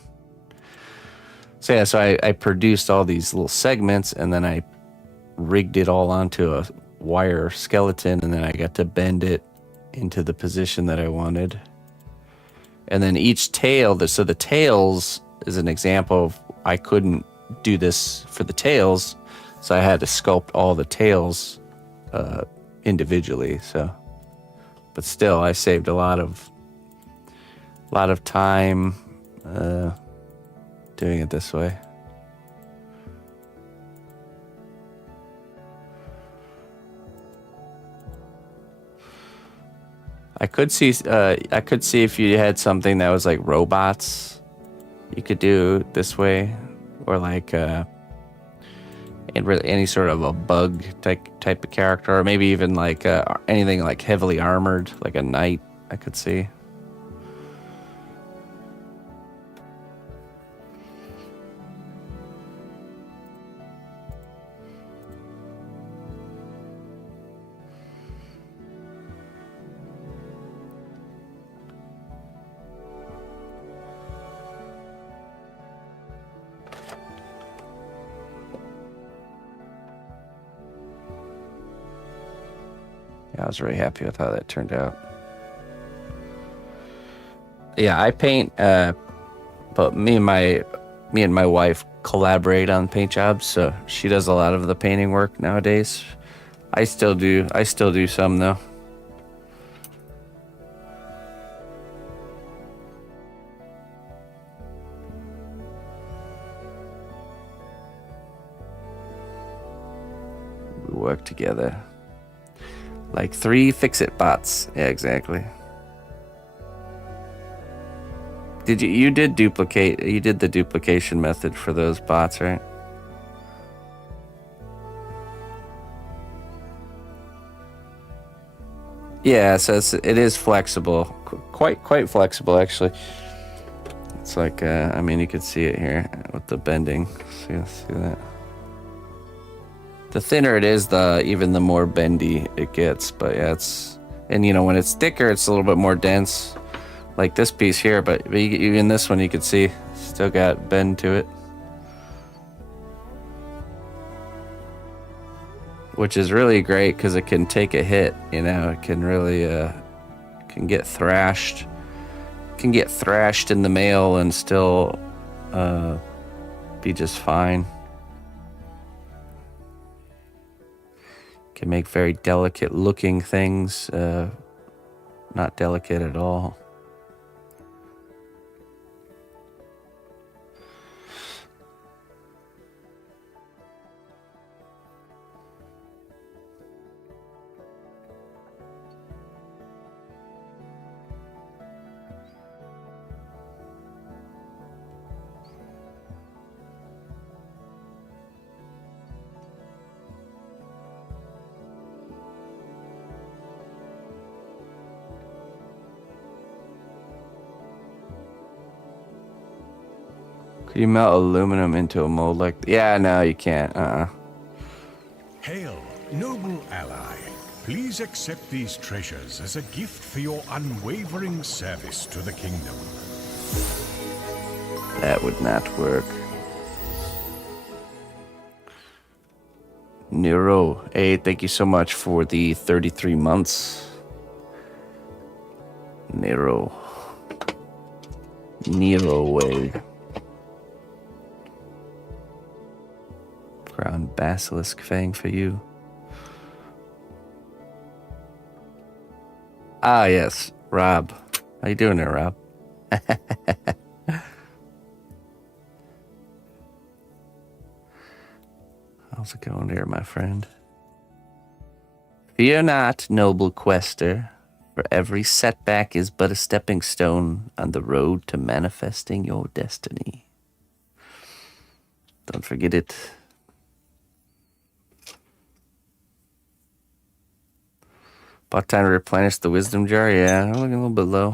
So yeah, so I produced all these little segments, and then I rigged it all onto a wire skeleton, and then I got to bend it into the position that I wanted. And then each tail, so the tails is an example of, I couldn't do this for the tails, so I had to sculpt all the tails individually. So, but still, I saved a lot of time doing it this way. I could see if you had something that was like robots, you could do this way, or like any sort of a bug type of character, or maybe even like anything like heavily armored, like a knight. I could see. I was really happy with how that turned out. Yeah, I paint, but me and my wife collaborate on paint jobs, so she does a lot of the painting work nowadays. I still do some though. We work together. Like 3 fix-it bots. Yeah, exactly. You did the duplication method for those bots, right? Yeah, so it is flexible. Quite flexible, actually. It's like, I mean, you can see it here with the bending. See that? The thinner it is, even the more bendy it gets. But yeah, and you know, when it's thicker, it's a little bit more dense, like this piece here. But even this one, you can see, still got bend to it, which is really great because it can take a hit. You know, it can really can get thrashed. Can get thrashed in the mail and still be just fine. Can make very delicate looking things not delicate at all. You melt aluminum into a mold like... Yeah, no, you can't. Hail, noble ally. Please accept these treasures as a gift for your unwavering service to the kingdom. That would not work. Nero, hey, thank you so much for the 33 months. Nero way. Crown basilisk fang for you. Ah, yes, Rob. How you doing there, Rob? How's it going there, my friend? Fear not, noble quester, for every setback is but a stepping stone on the road to manifesting your destiny. Don't forget it. About time to replenish the wisdom jar. Yeah, I'm looking a little bit low.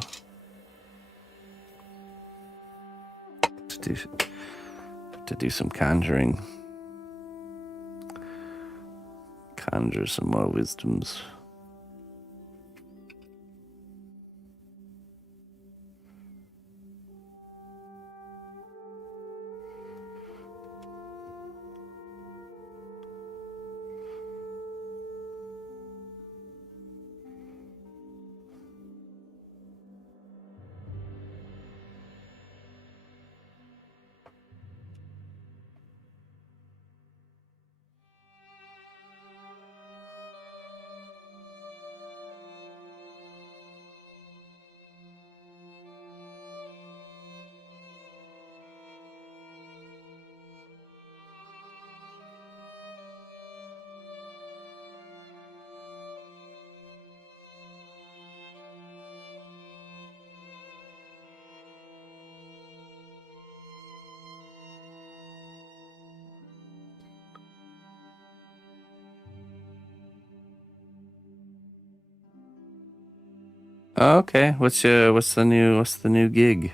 To do some conjuring. Conjure some more wisdoms. Okay, what's the new gig?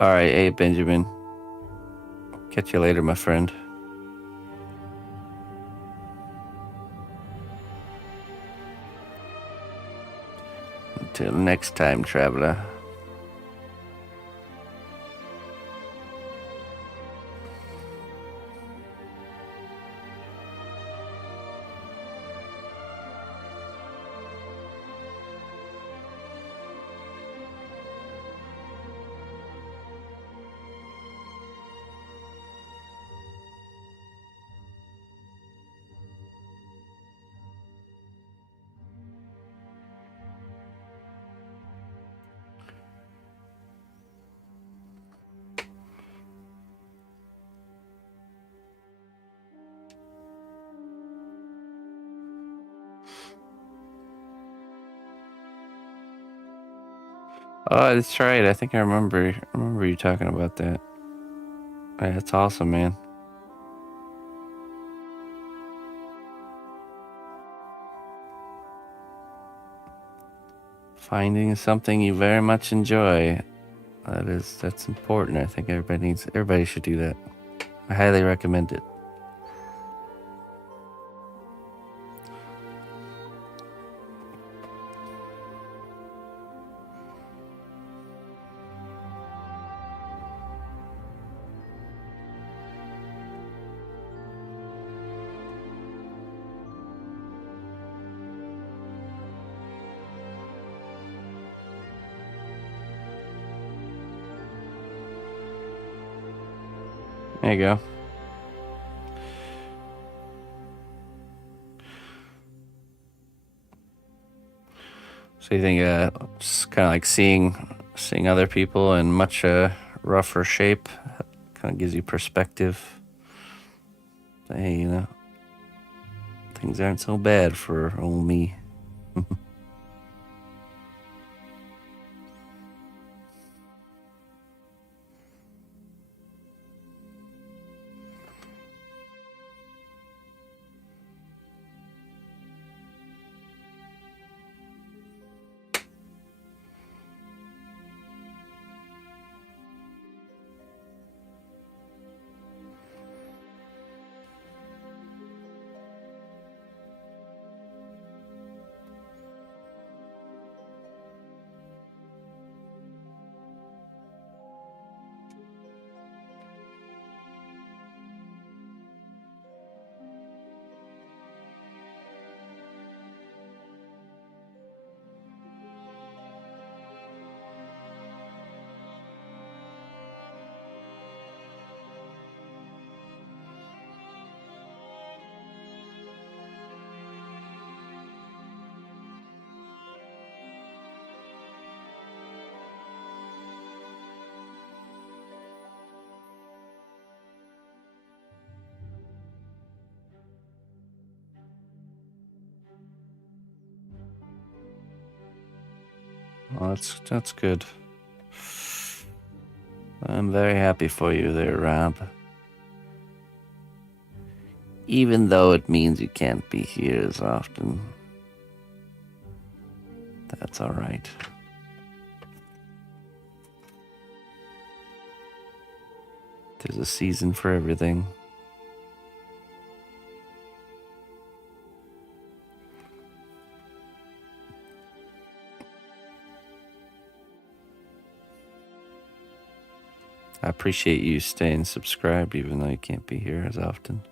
All right, hey Benjamin. Catch you later, my friend. Until next time, traveler. Oh, that's right. I think I remember you talking about that. Yeah, that's awesome, man. Finding something you very much enjoy. That's important. I think everybody should do that. I highly recommend it. There you go. So you think just kind of like seeing other people in much rougher shape kind of gives you perspective. Hey, things aren't so bad for old me. That's good. I'm very happy for you there, Rob. Even though it means you can't be here as often. That's all right. There's a season for everything. I appreciate you staying subscribed even though you can't be here as often.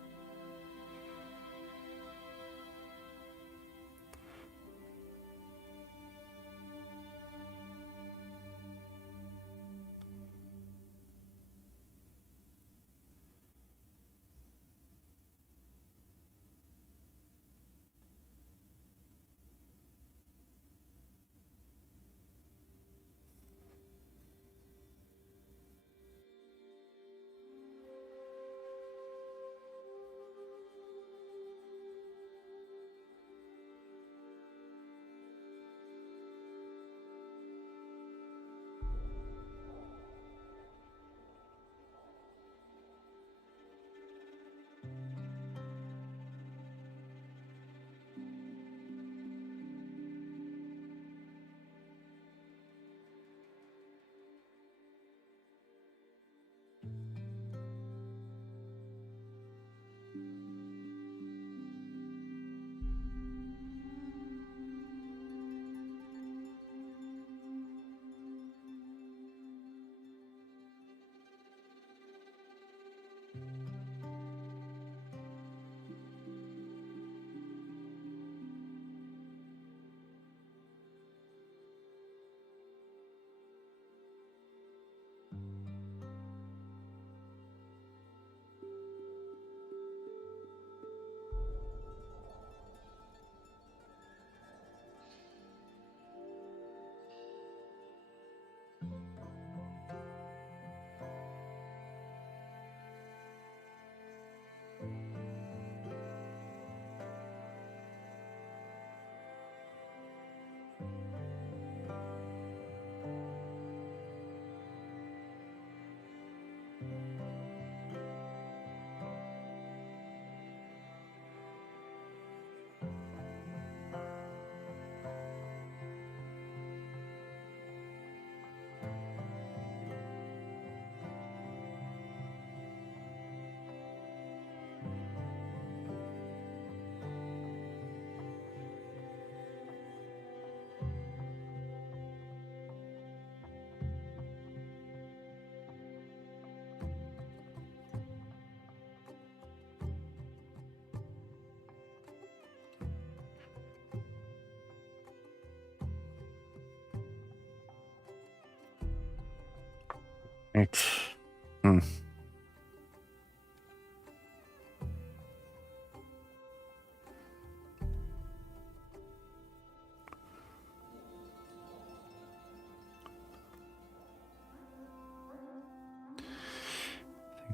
Right.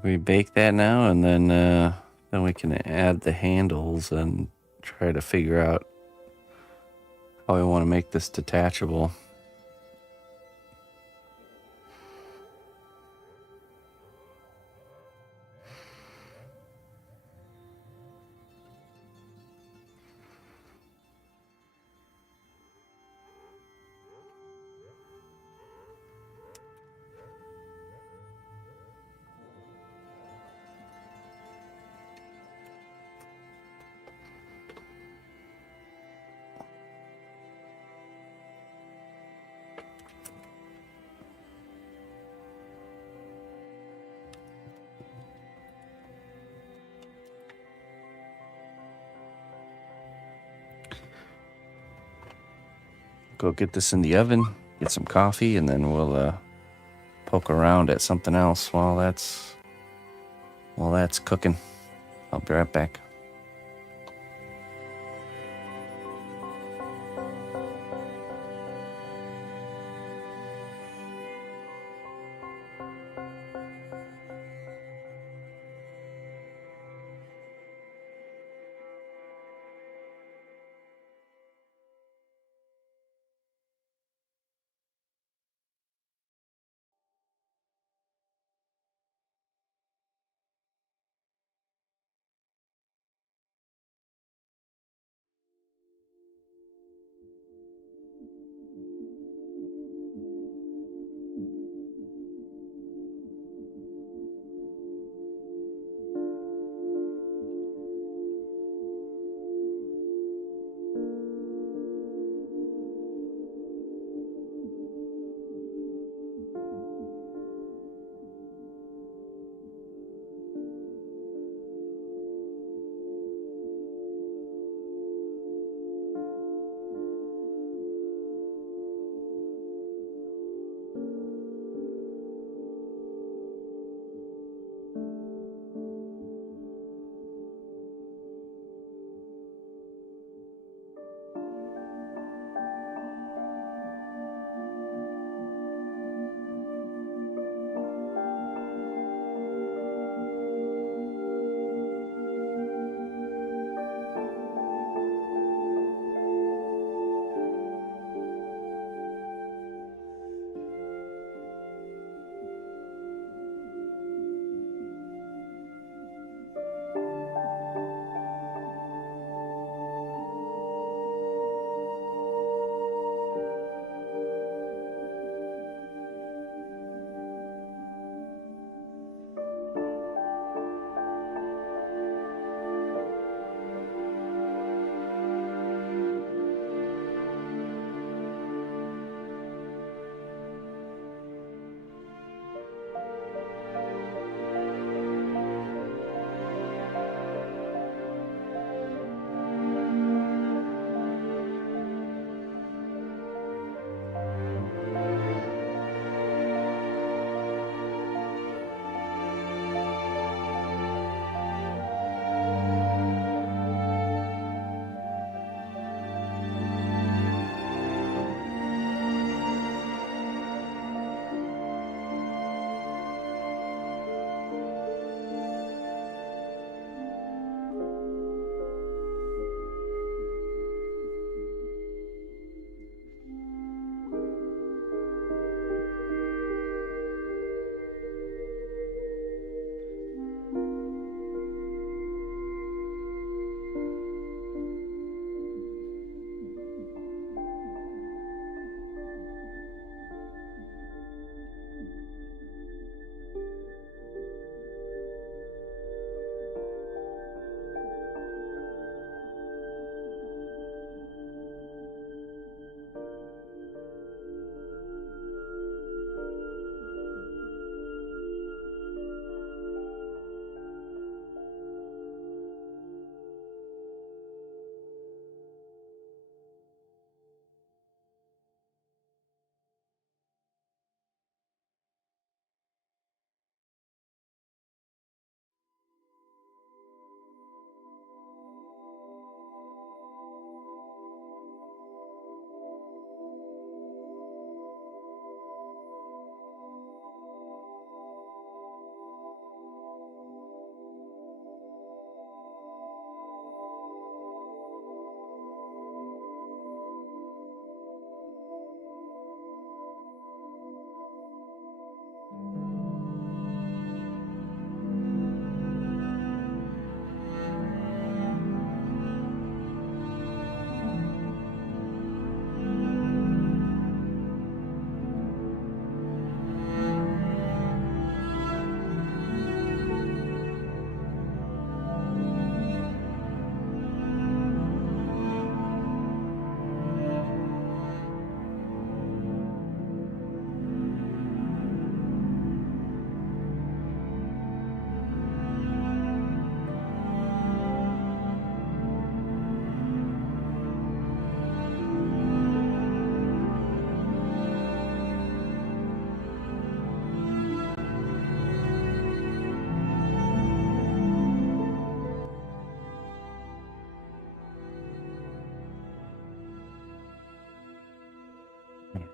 We bake that now, and then we can add the handles and try to figure out how we want to make this detachable. Go get this in the oven, get some coffee, and then we'll poke around at something else while that's cooking. I'll be right back.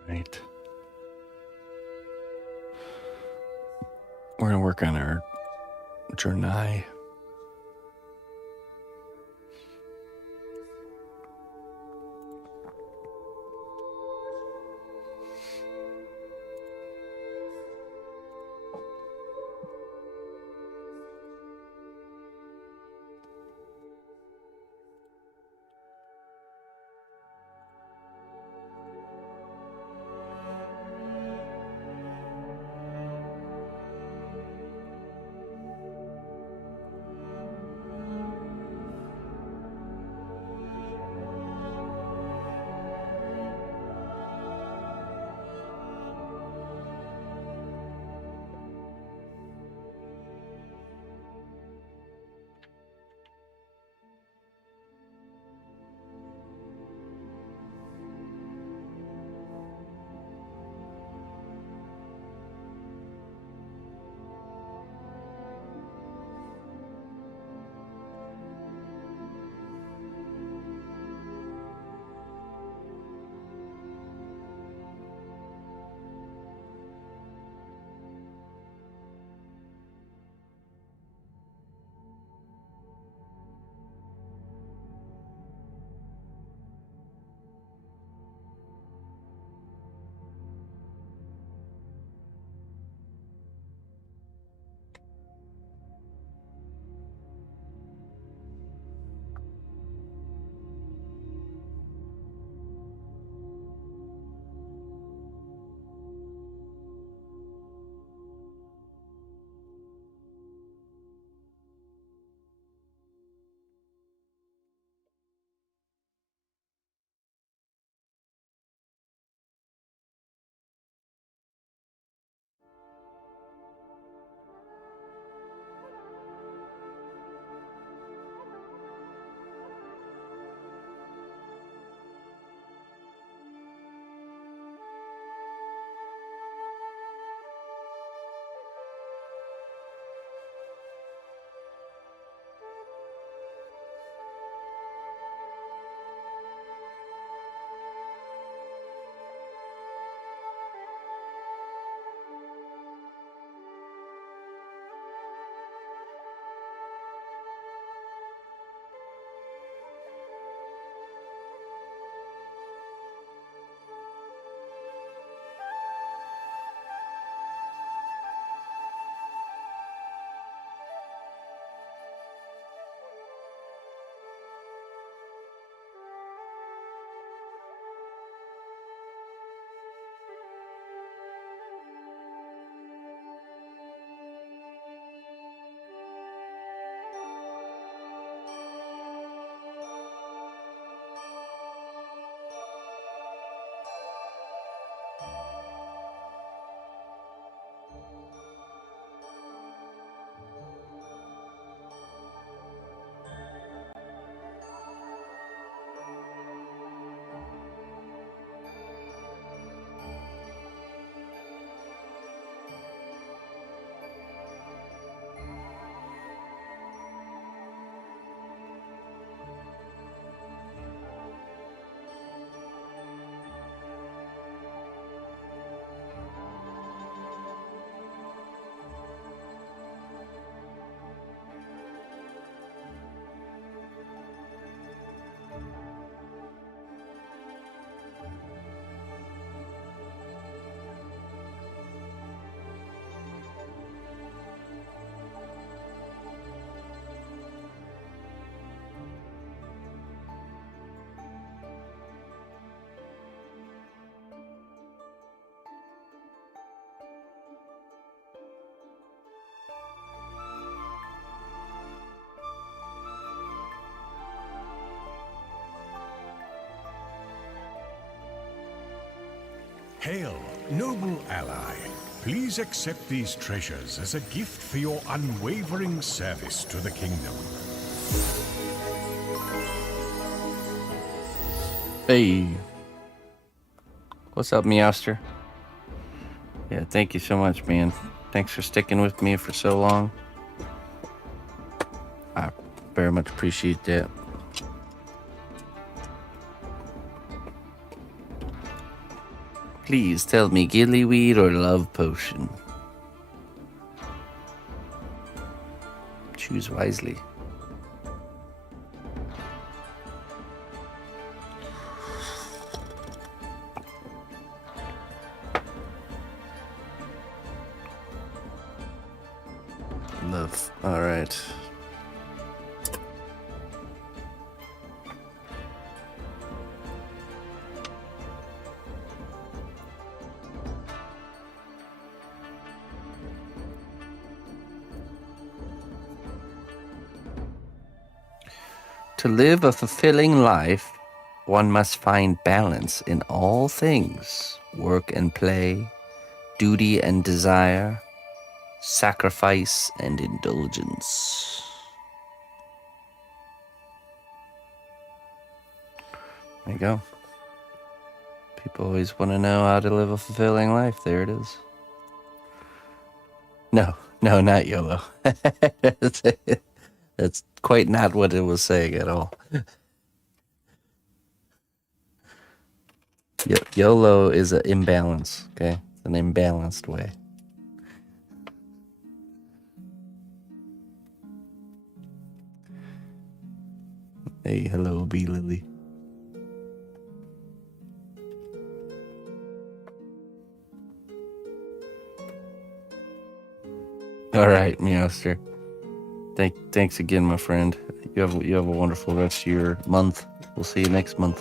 Right. We're gonna work on our journey. Hail, noble ally. Please accept these treasures as a gift for your unwavering service to the kingdom. Hey. What's up, Meowster? Yeah, thank you so much, man. Thanks for sticking with me for so long. I very much appreciate that. Please tell me gillyweed or love potion. Choose wisely. Love. All right. To live a fulfilling life, one must find balance in all things, work and play, duty and desire, sacrifice and indulgence. There you go. People always want to know how to live a fulfilling life. There it is. No, not YOLO. That's quite not what it was saying at all. YOLO is an imbalance, okay? It's an imbalanced way. Hey, hello, B. Lily. All right, Meowster. Thanks again, my friend. You have a wonderful rest of your month. We'll see you next month.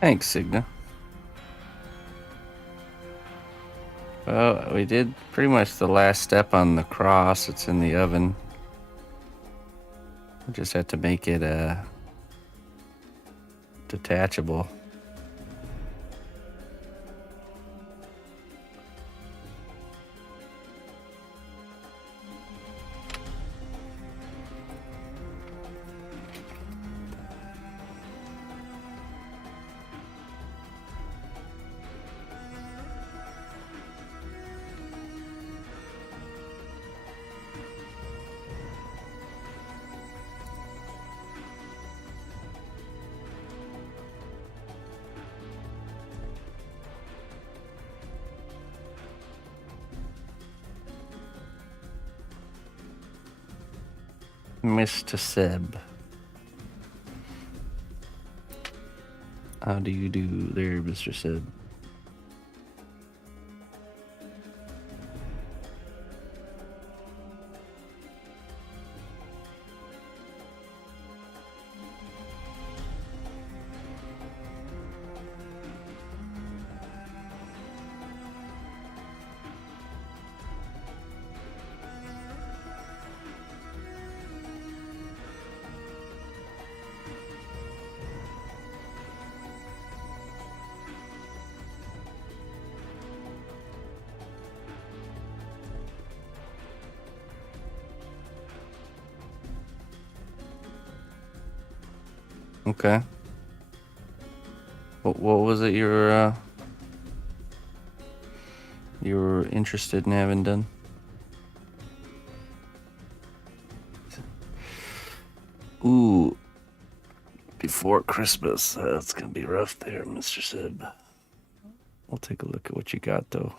Thanks, Signa. Well, we did pretty much the last step on the cross. It's in the oven. We just have to make it detachable. Mr. Seb. How do you do there, Mr. Seb? Okay. What was it you were interested in having done? Ooh, before Christmas. That's gonna be rough there, Mr. Seb. We'll take a look at what you got, though.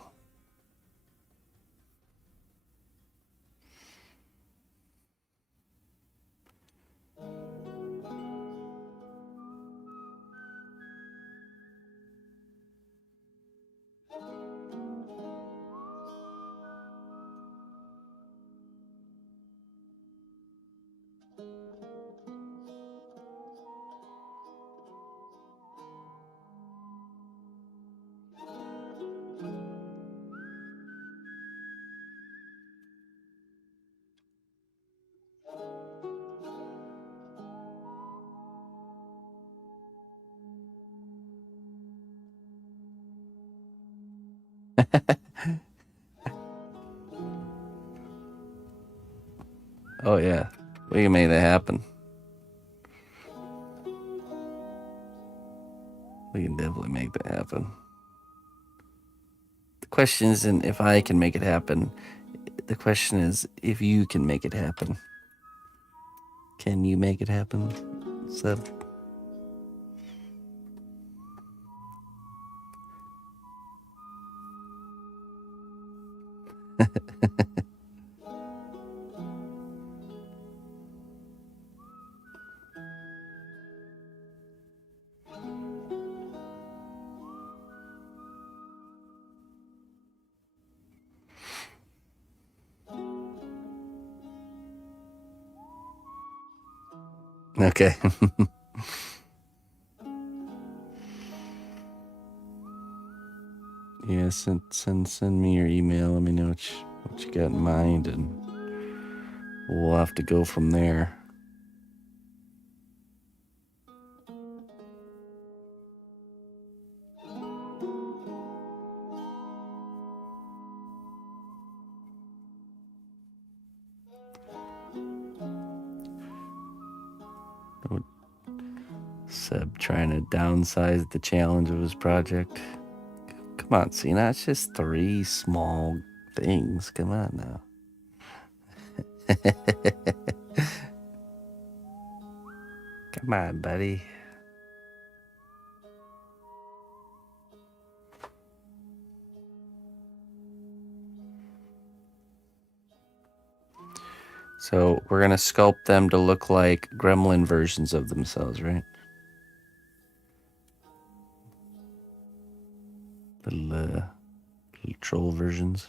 Oh, yeah. We can make that happen. We can definitely make that happen. The question isn't if I can make it happen. The question is if you can make it happen. Can you make it happen, Seb? Okay. Yeah, send me your email. Let me know what you got in mind, and we'll have to go from there. Seb trying to downsize the challenge of his project. Come on, Cena, it's just 3 small things. Come on now. Come on, buddy. So we're gonna sculpt them to look like gremlin versions of themselves, right? Little troll versions.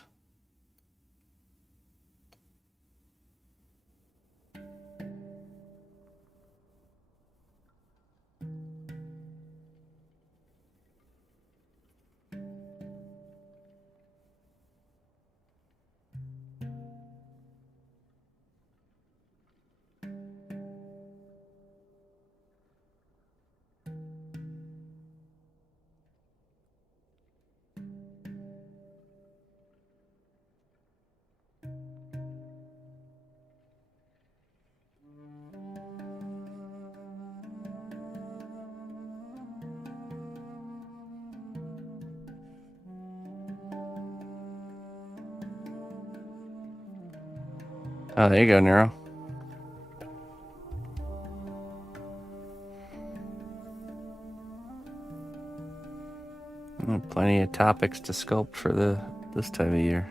Oh, there you go, Nero. Plenty of topics to sculpt for this time of year.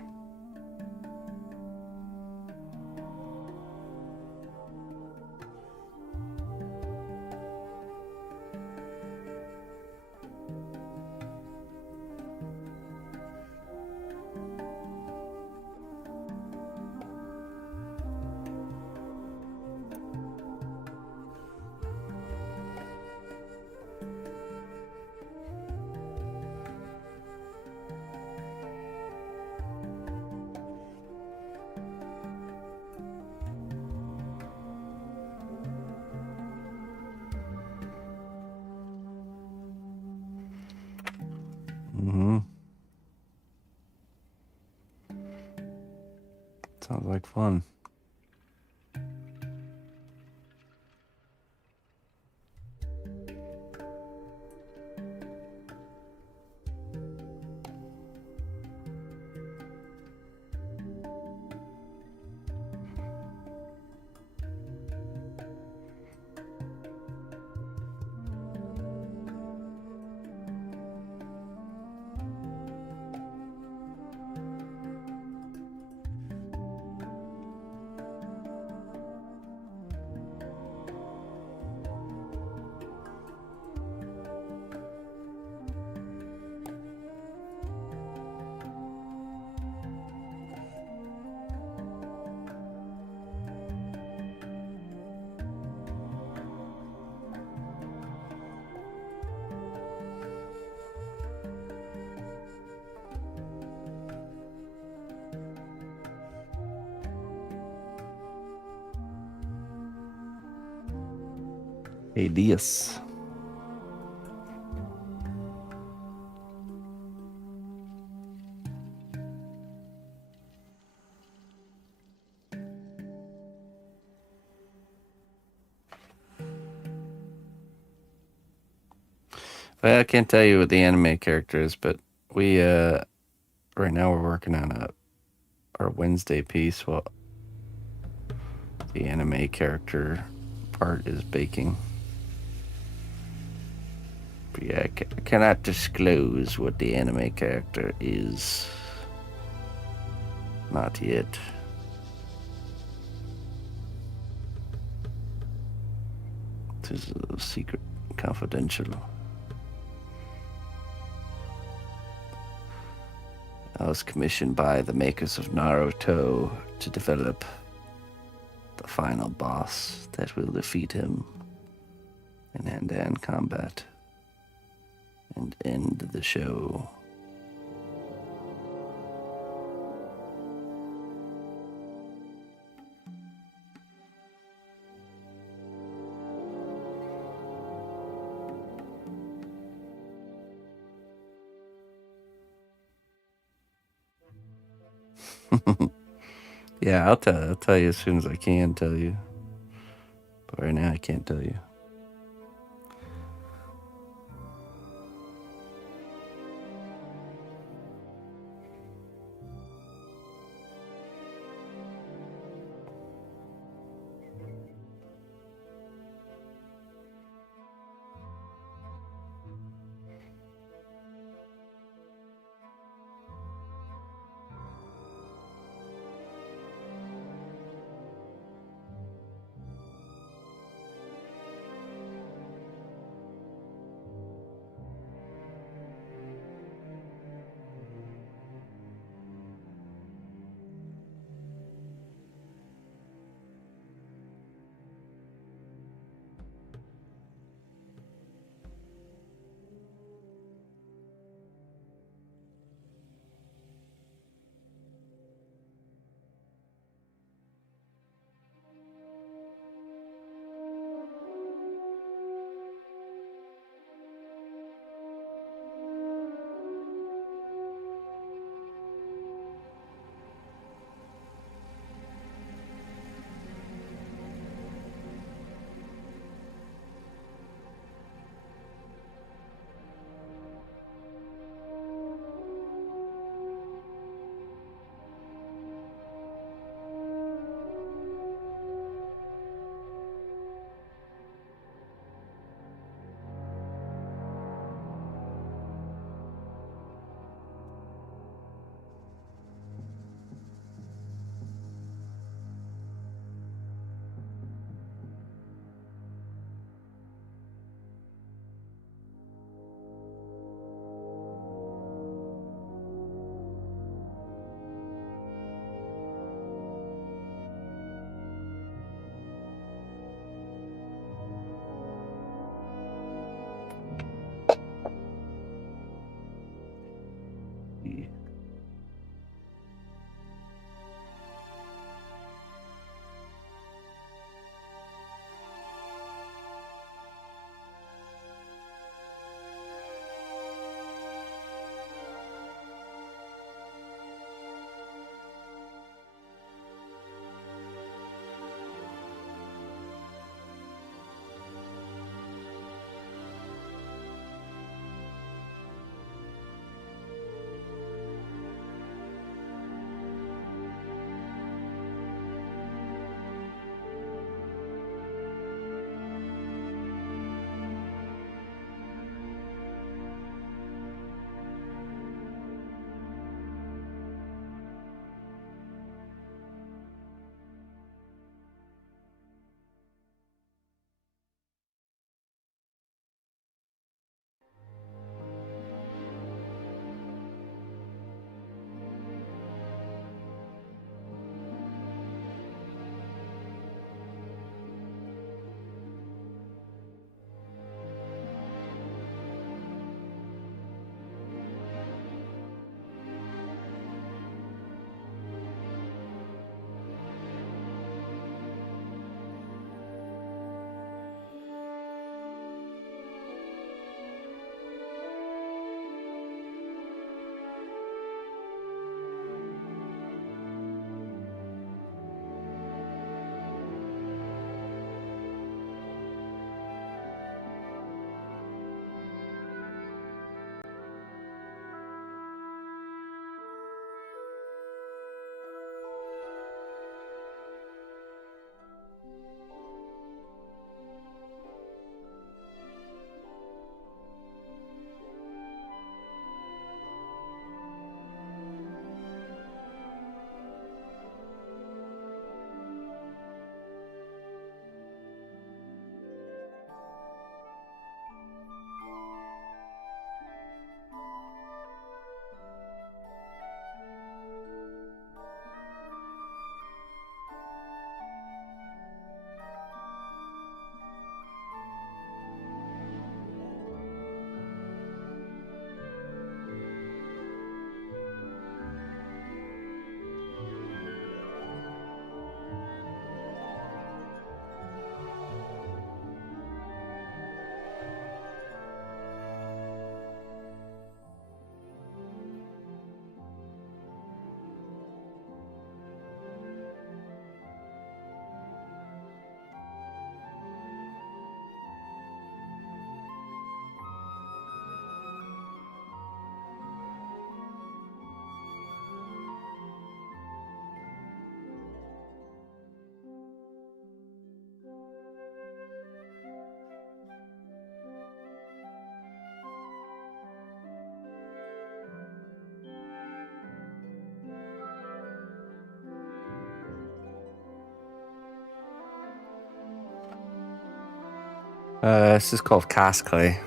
Sounds like fun. Adios. Well, I can't tell you what the anime character is, but we right now we're working on our Wednesday piece. Well, the anime character part is baking. But yeah, I cannot disclose what the anime character is. Not yet. It is a secret, confidential. I was commissioned by the makers of Naruto to develop the final boss that will defeat him in hand-to-hand combat and end the show. Yeah, I'll tell you as soon as I can tell you. But right now I can't tell you. This is called cosclay.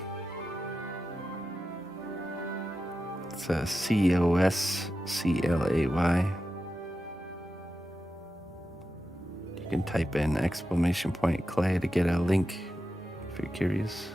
It's a COSCLAY. You can type in !clay to get a link if you're curious.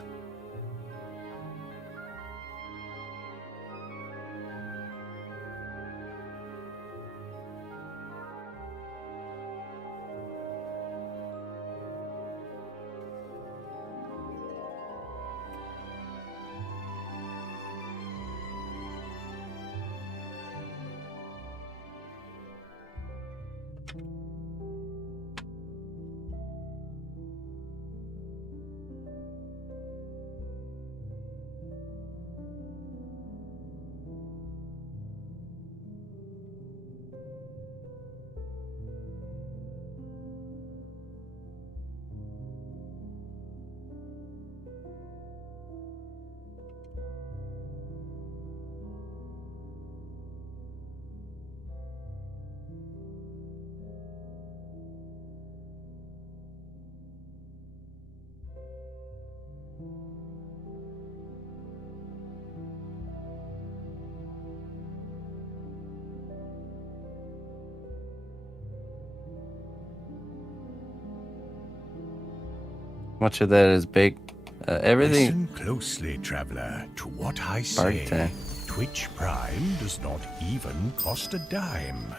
Much of that is baked. Everything. Listen closely, traveler, to what I Party say. time. Twitch Prime does not even cost a dime.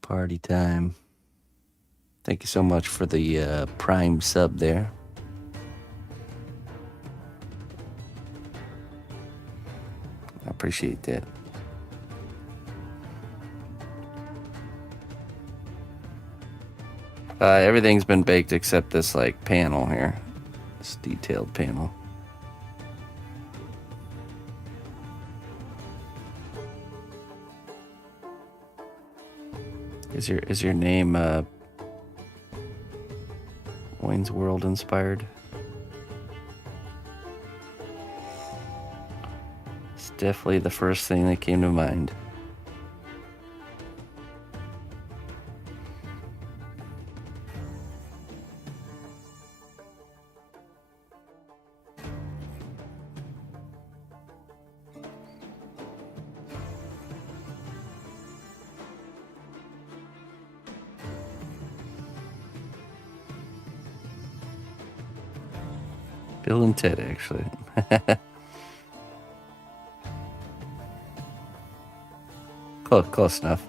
Party time. Thank you so much for the Prime sub there. I appreciate that. Everything's been baked except this like panel here. This detailed panel. Is your name Wayne's World inspired? It's definitely the first thing that came to mind. Bill and Ted, actually. Close enough.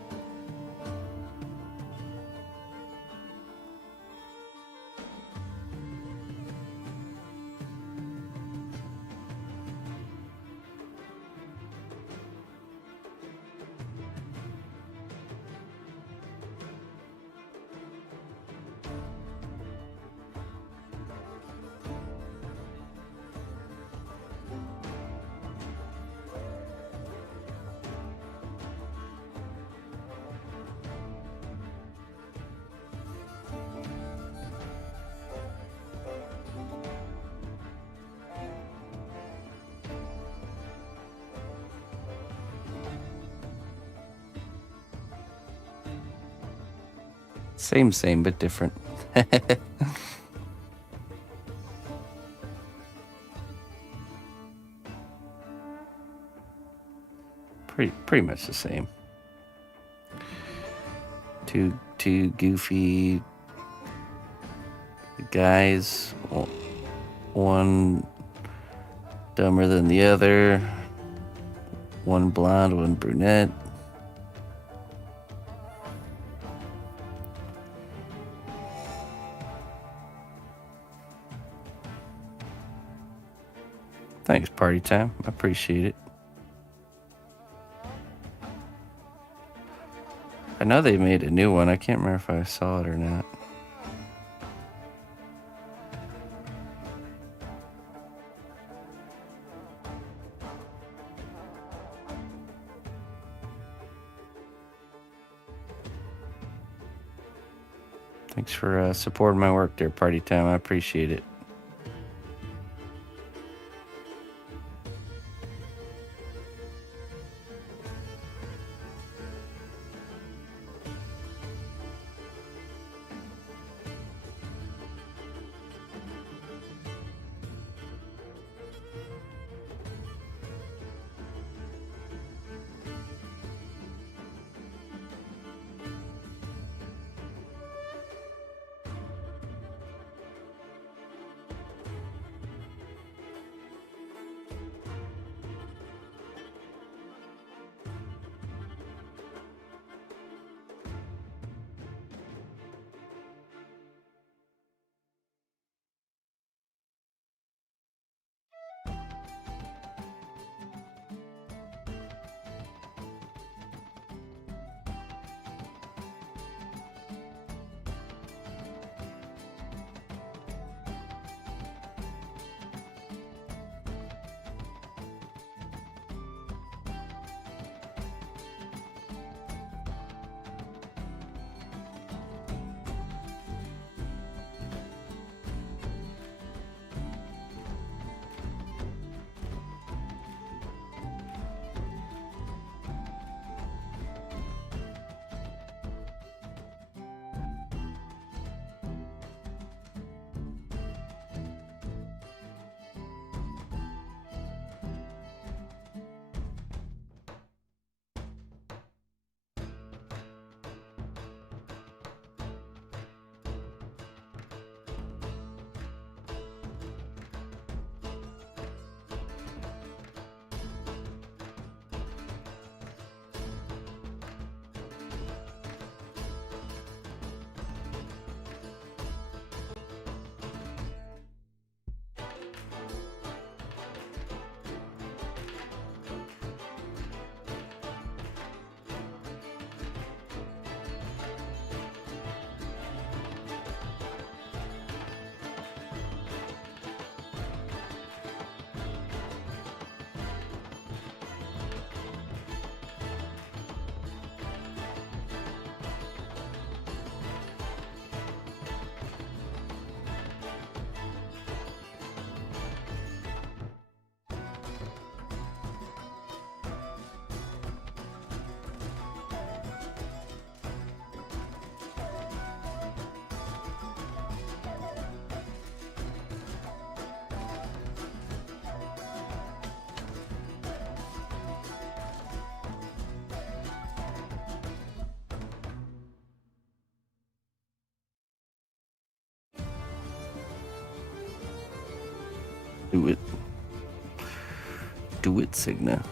Same, but different. Pretty much the same. Two goofy guys, one dumber than the other, one blonde, one brunette. Thanks, Party Time. I appreciate it. I know they made a new one. I can't remember if I saw it or not. Thanks for supporting my work there, Party Time. I appreciate it. Do it. Do it, Signa.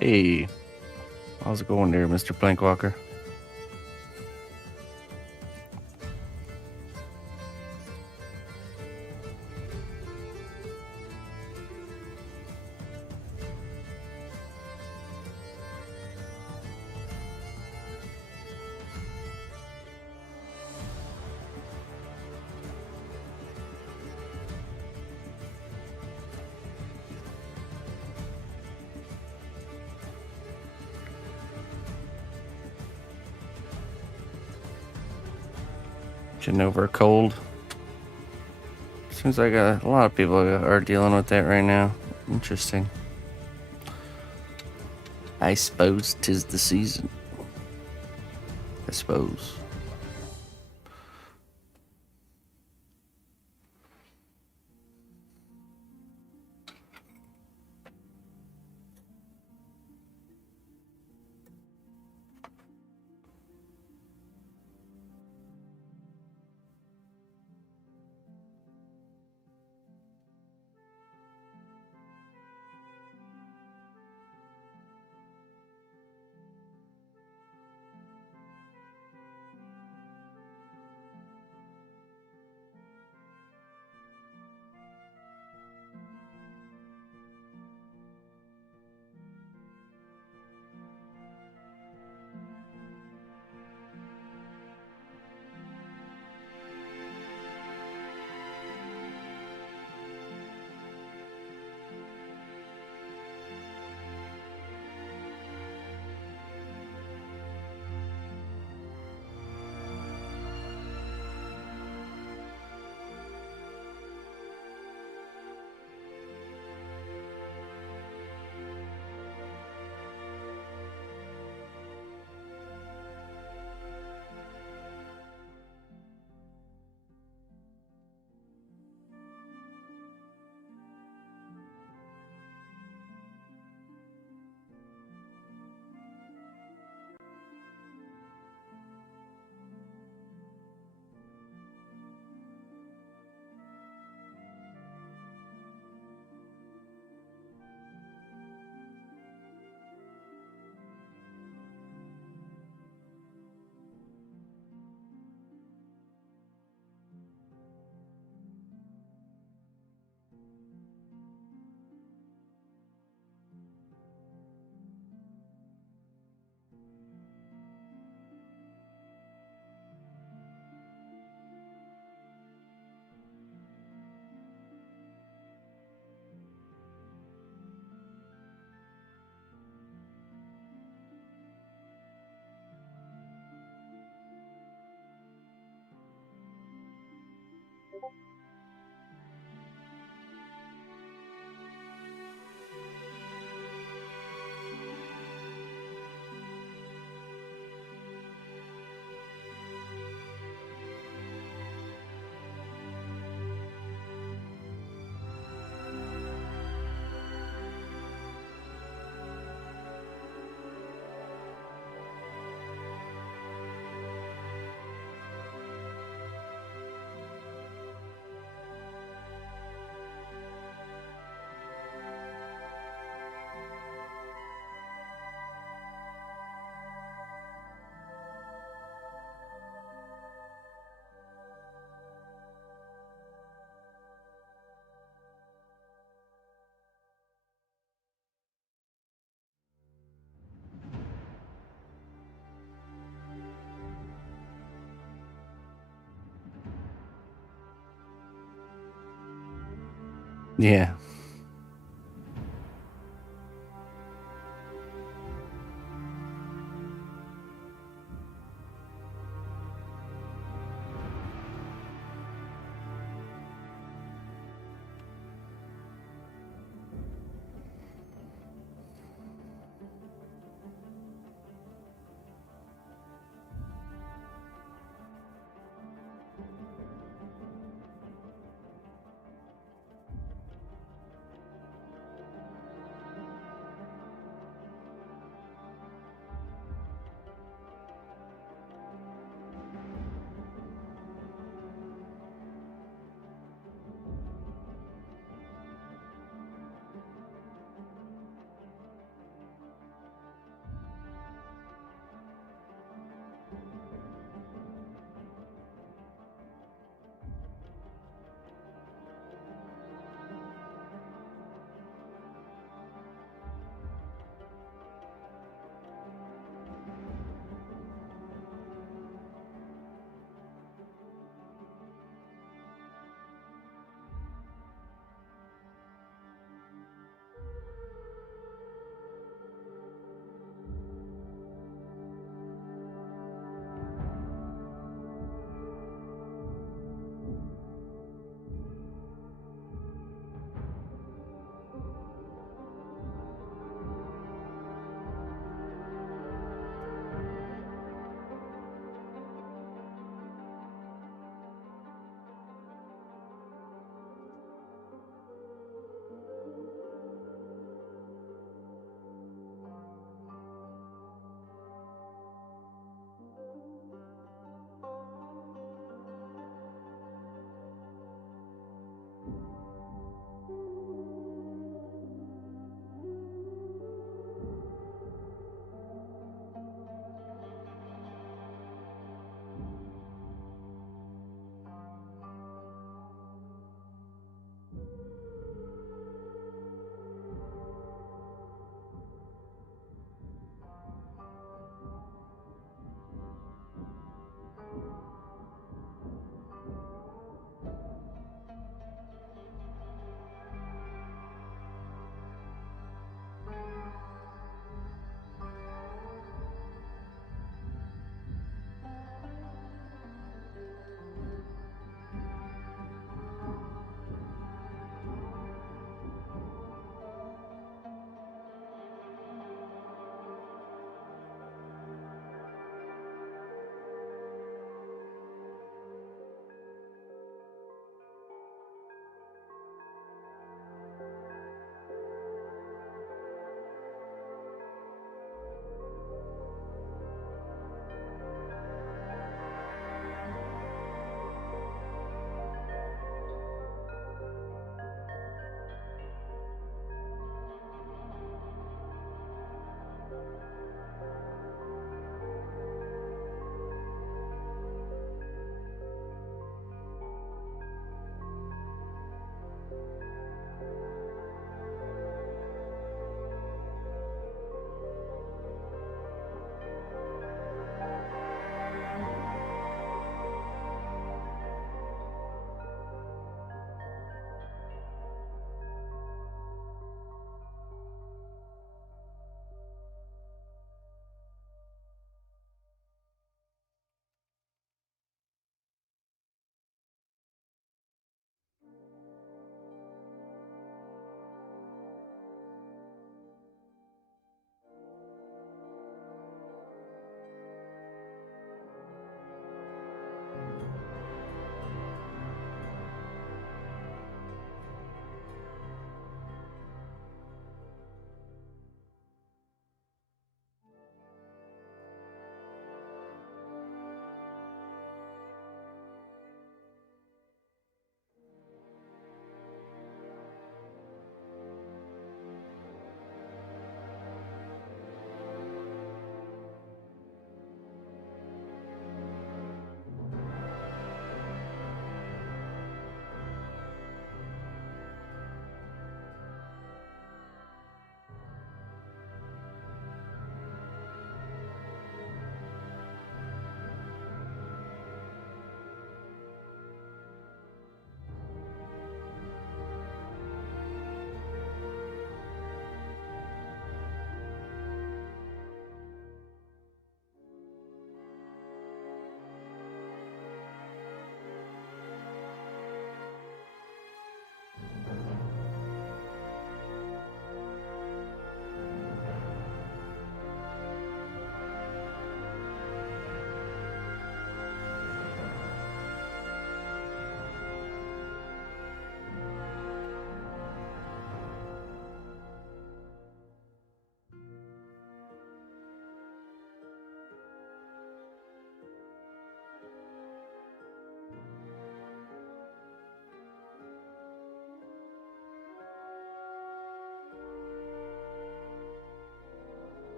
Hey, how's it going there, Mr. Plankwalker? Getting over a cold. Seems like a lot of people are dealing with that right now. Interesting. I suppose 'tis the season. I suppose. Yeah.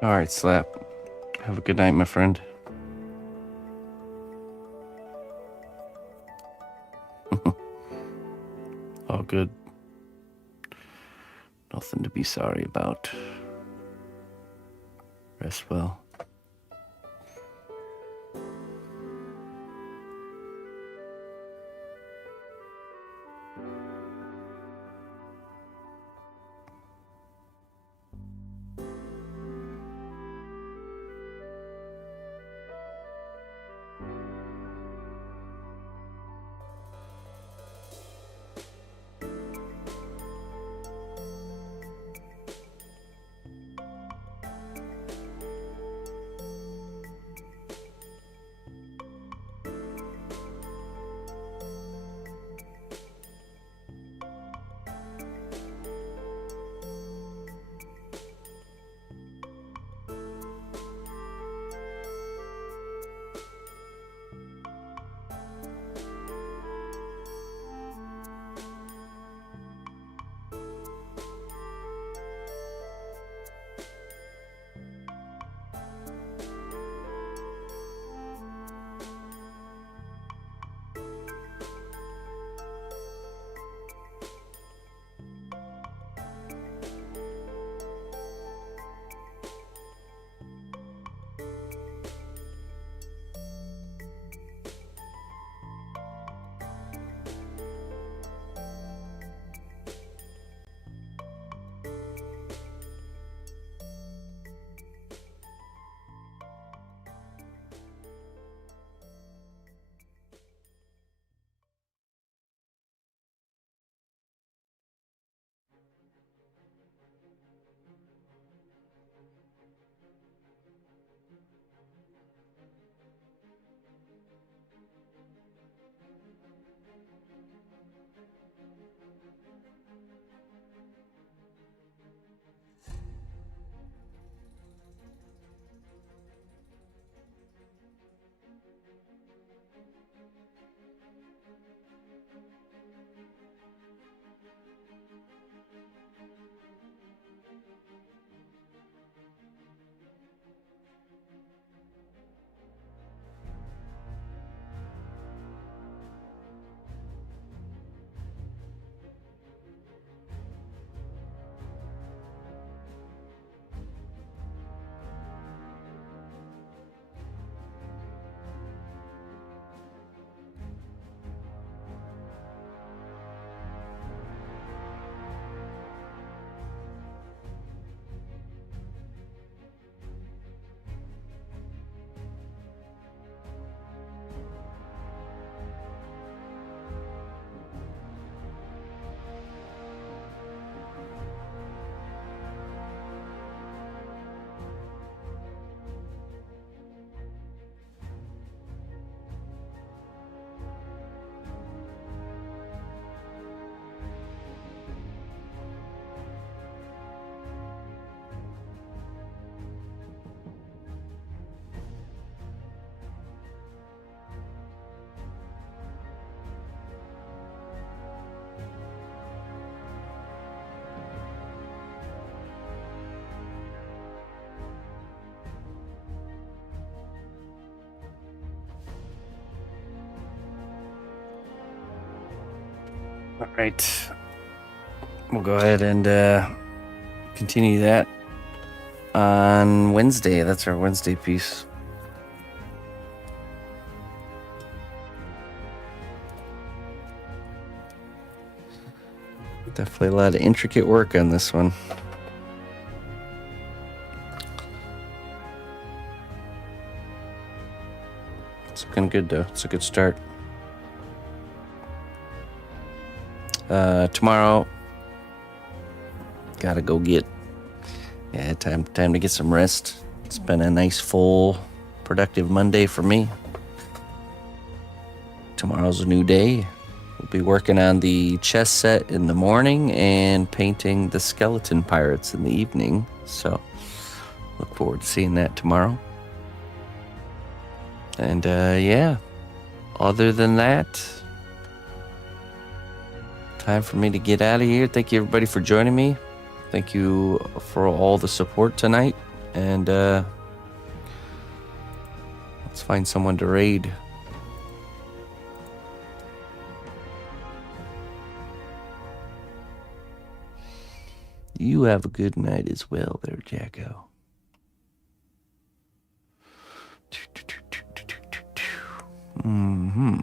All right, Slap. Have a good night, my friend. All good. Nothing to be sorry about. Rest well. All right. We'll go ahead and continue that on Wednesday. That's our Wednesday piece. Definitely a lot of intricate work on this one. It's looking good though. It's a good start. Tomorrow, gotta go get, time to get some rest. It's been a nice, full, productive Monday for me. Tomorrow's a new day. We'll be working on the chess set in the morning and painting the skeleton pirates in the evening. So, look forward to seeing that tomorrow. And, other than that, time for me to get out of here. Thank you everybody for joining me. Thank you for all the support tonight. and let's find someone to raid. You have a good night as well there, Jacko. Mm-hmm.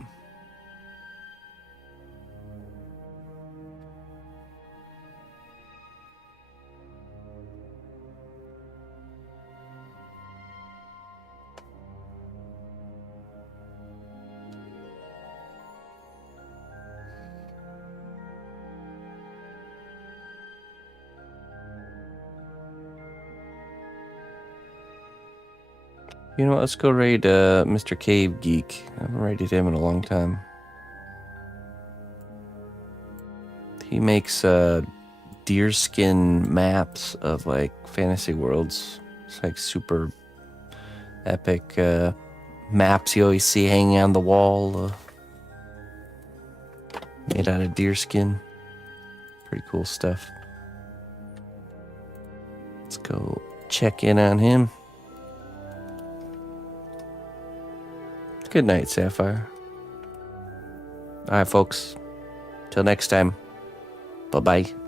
You know what, let's go raid Mr. Cave Geek. I haven't raided him in a long time. He makes deerskin maps of like fantasy worlds. It's like super epic maps you always see hanging on the wall, made out of deerskin. Pretty cool stuff. Let's go check in on him. Good night, Sapphire. All right, folks. Till next time. Bye-bye.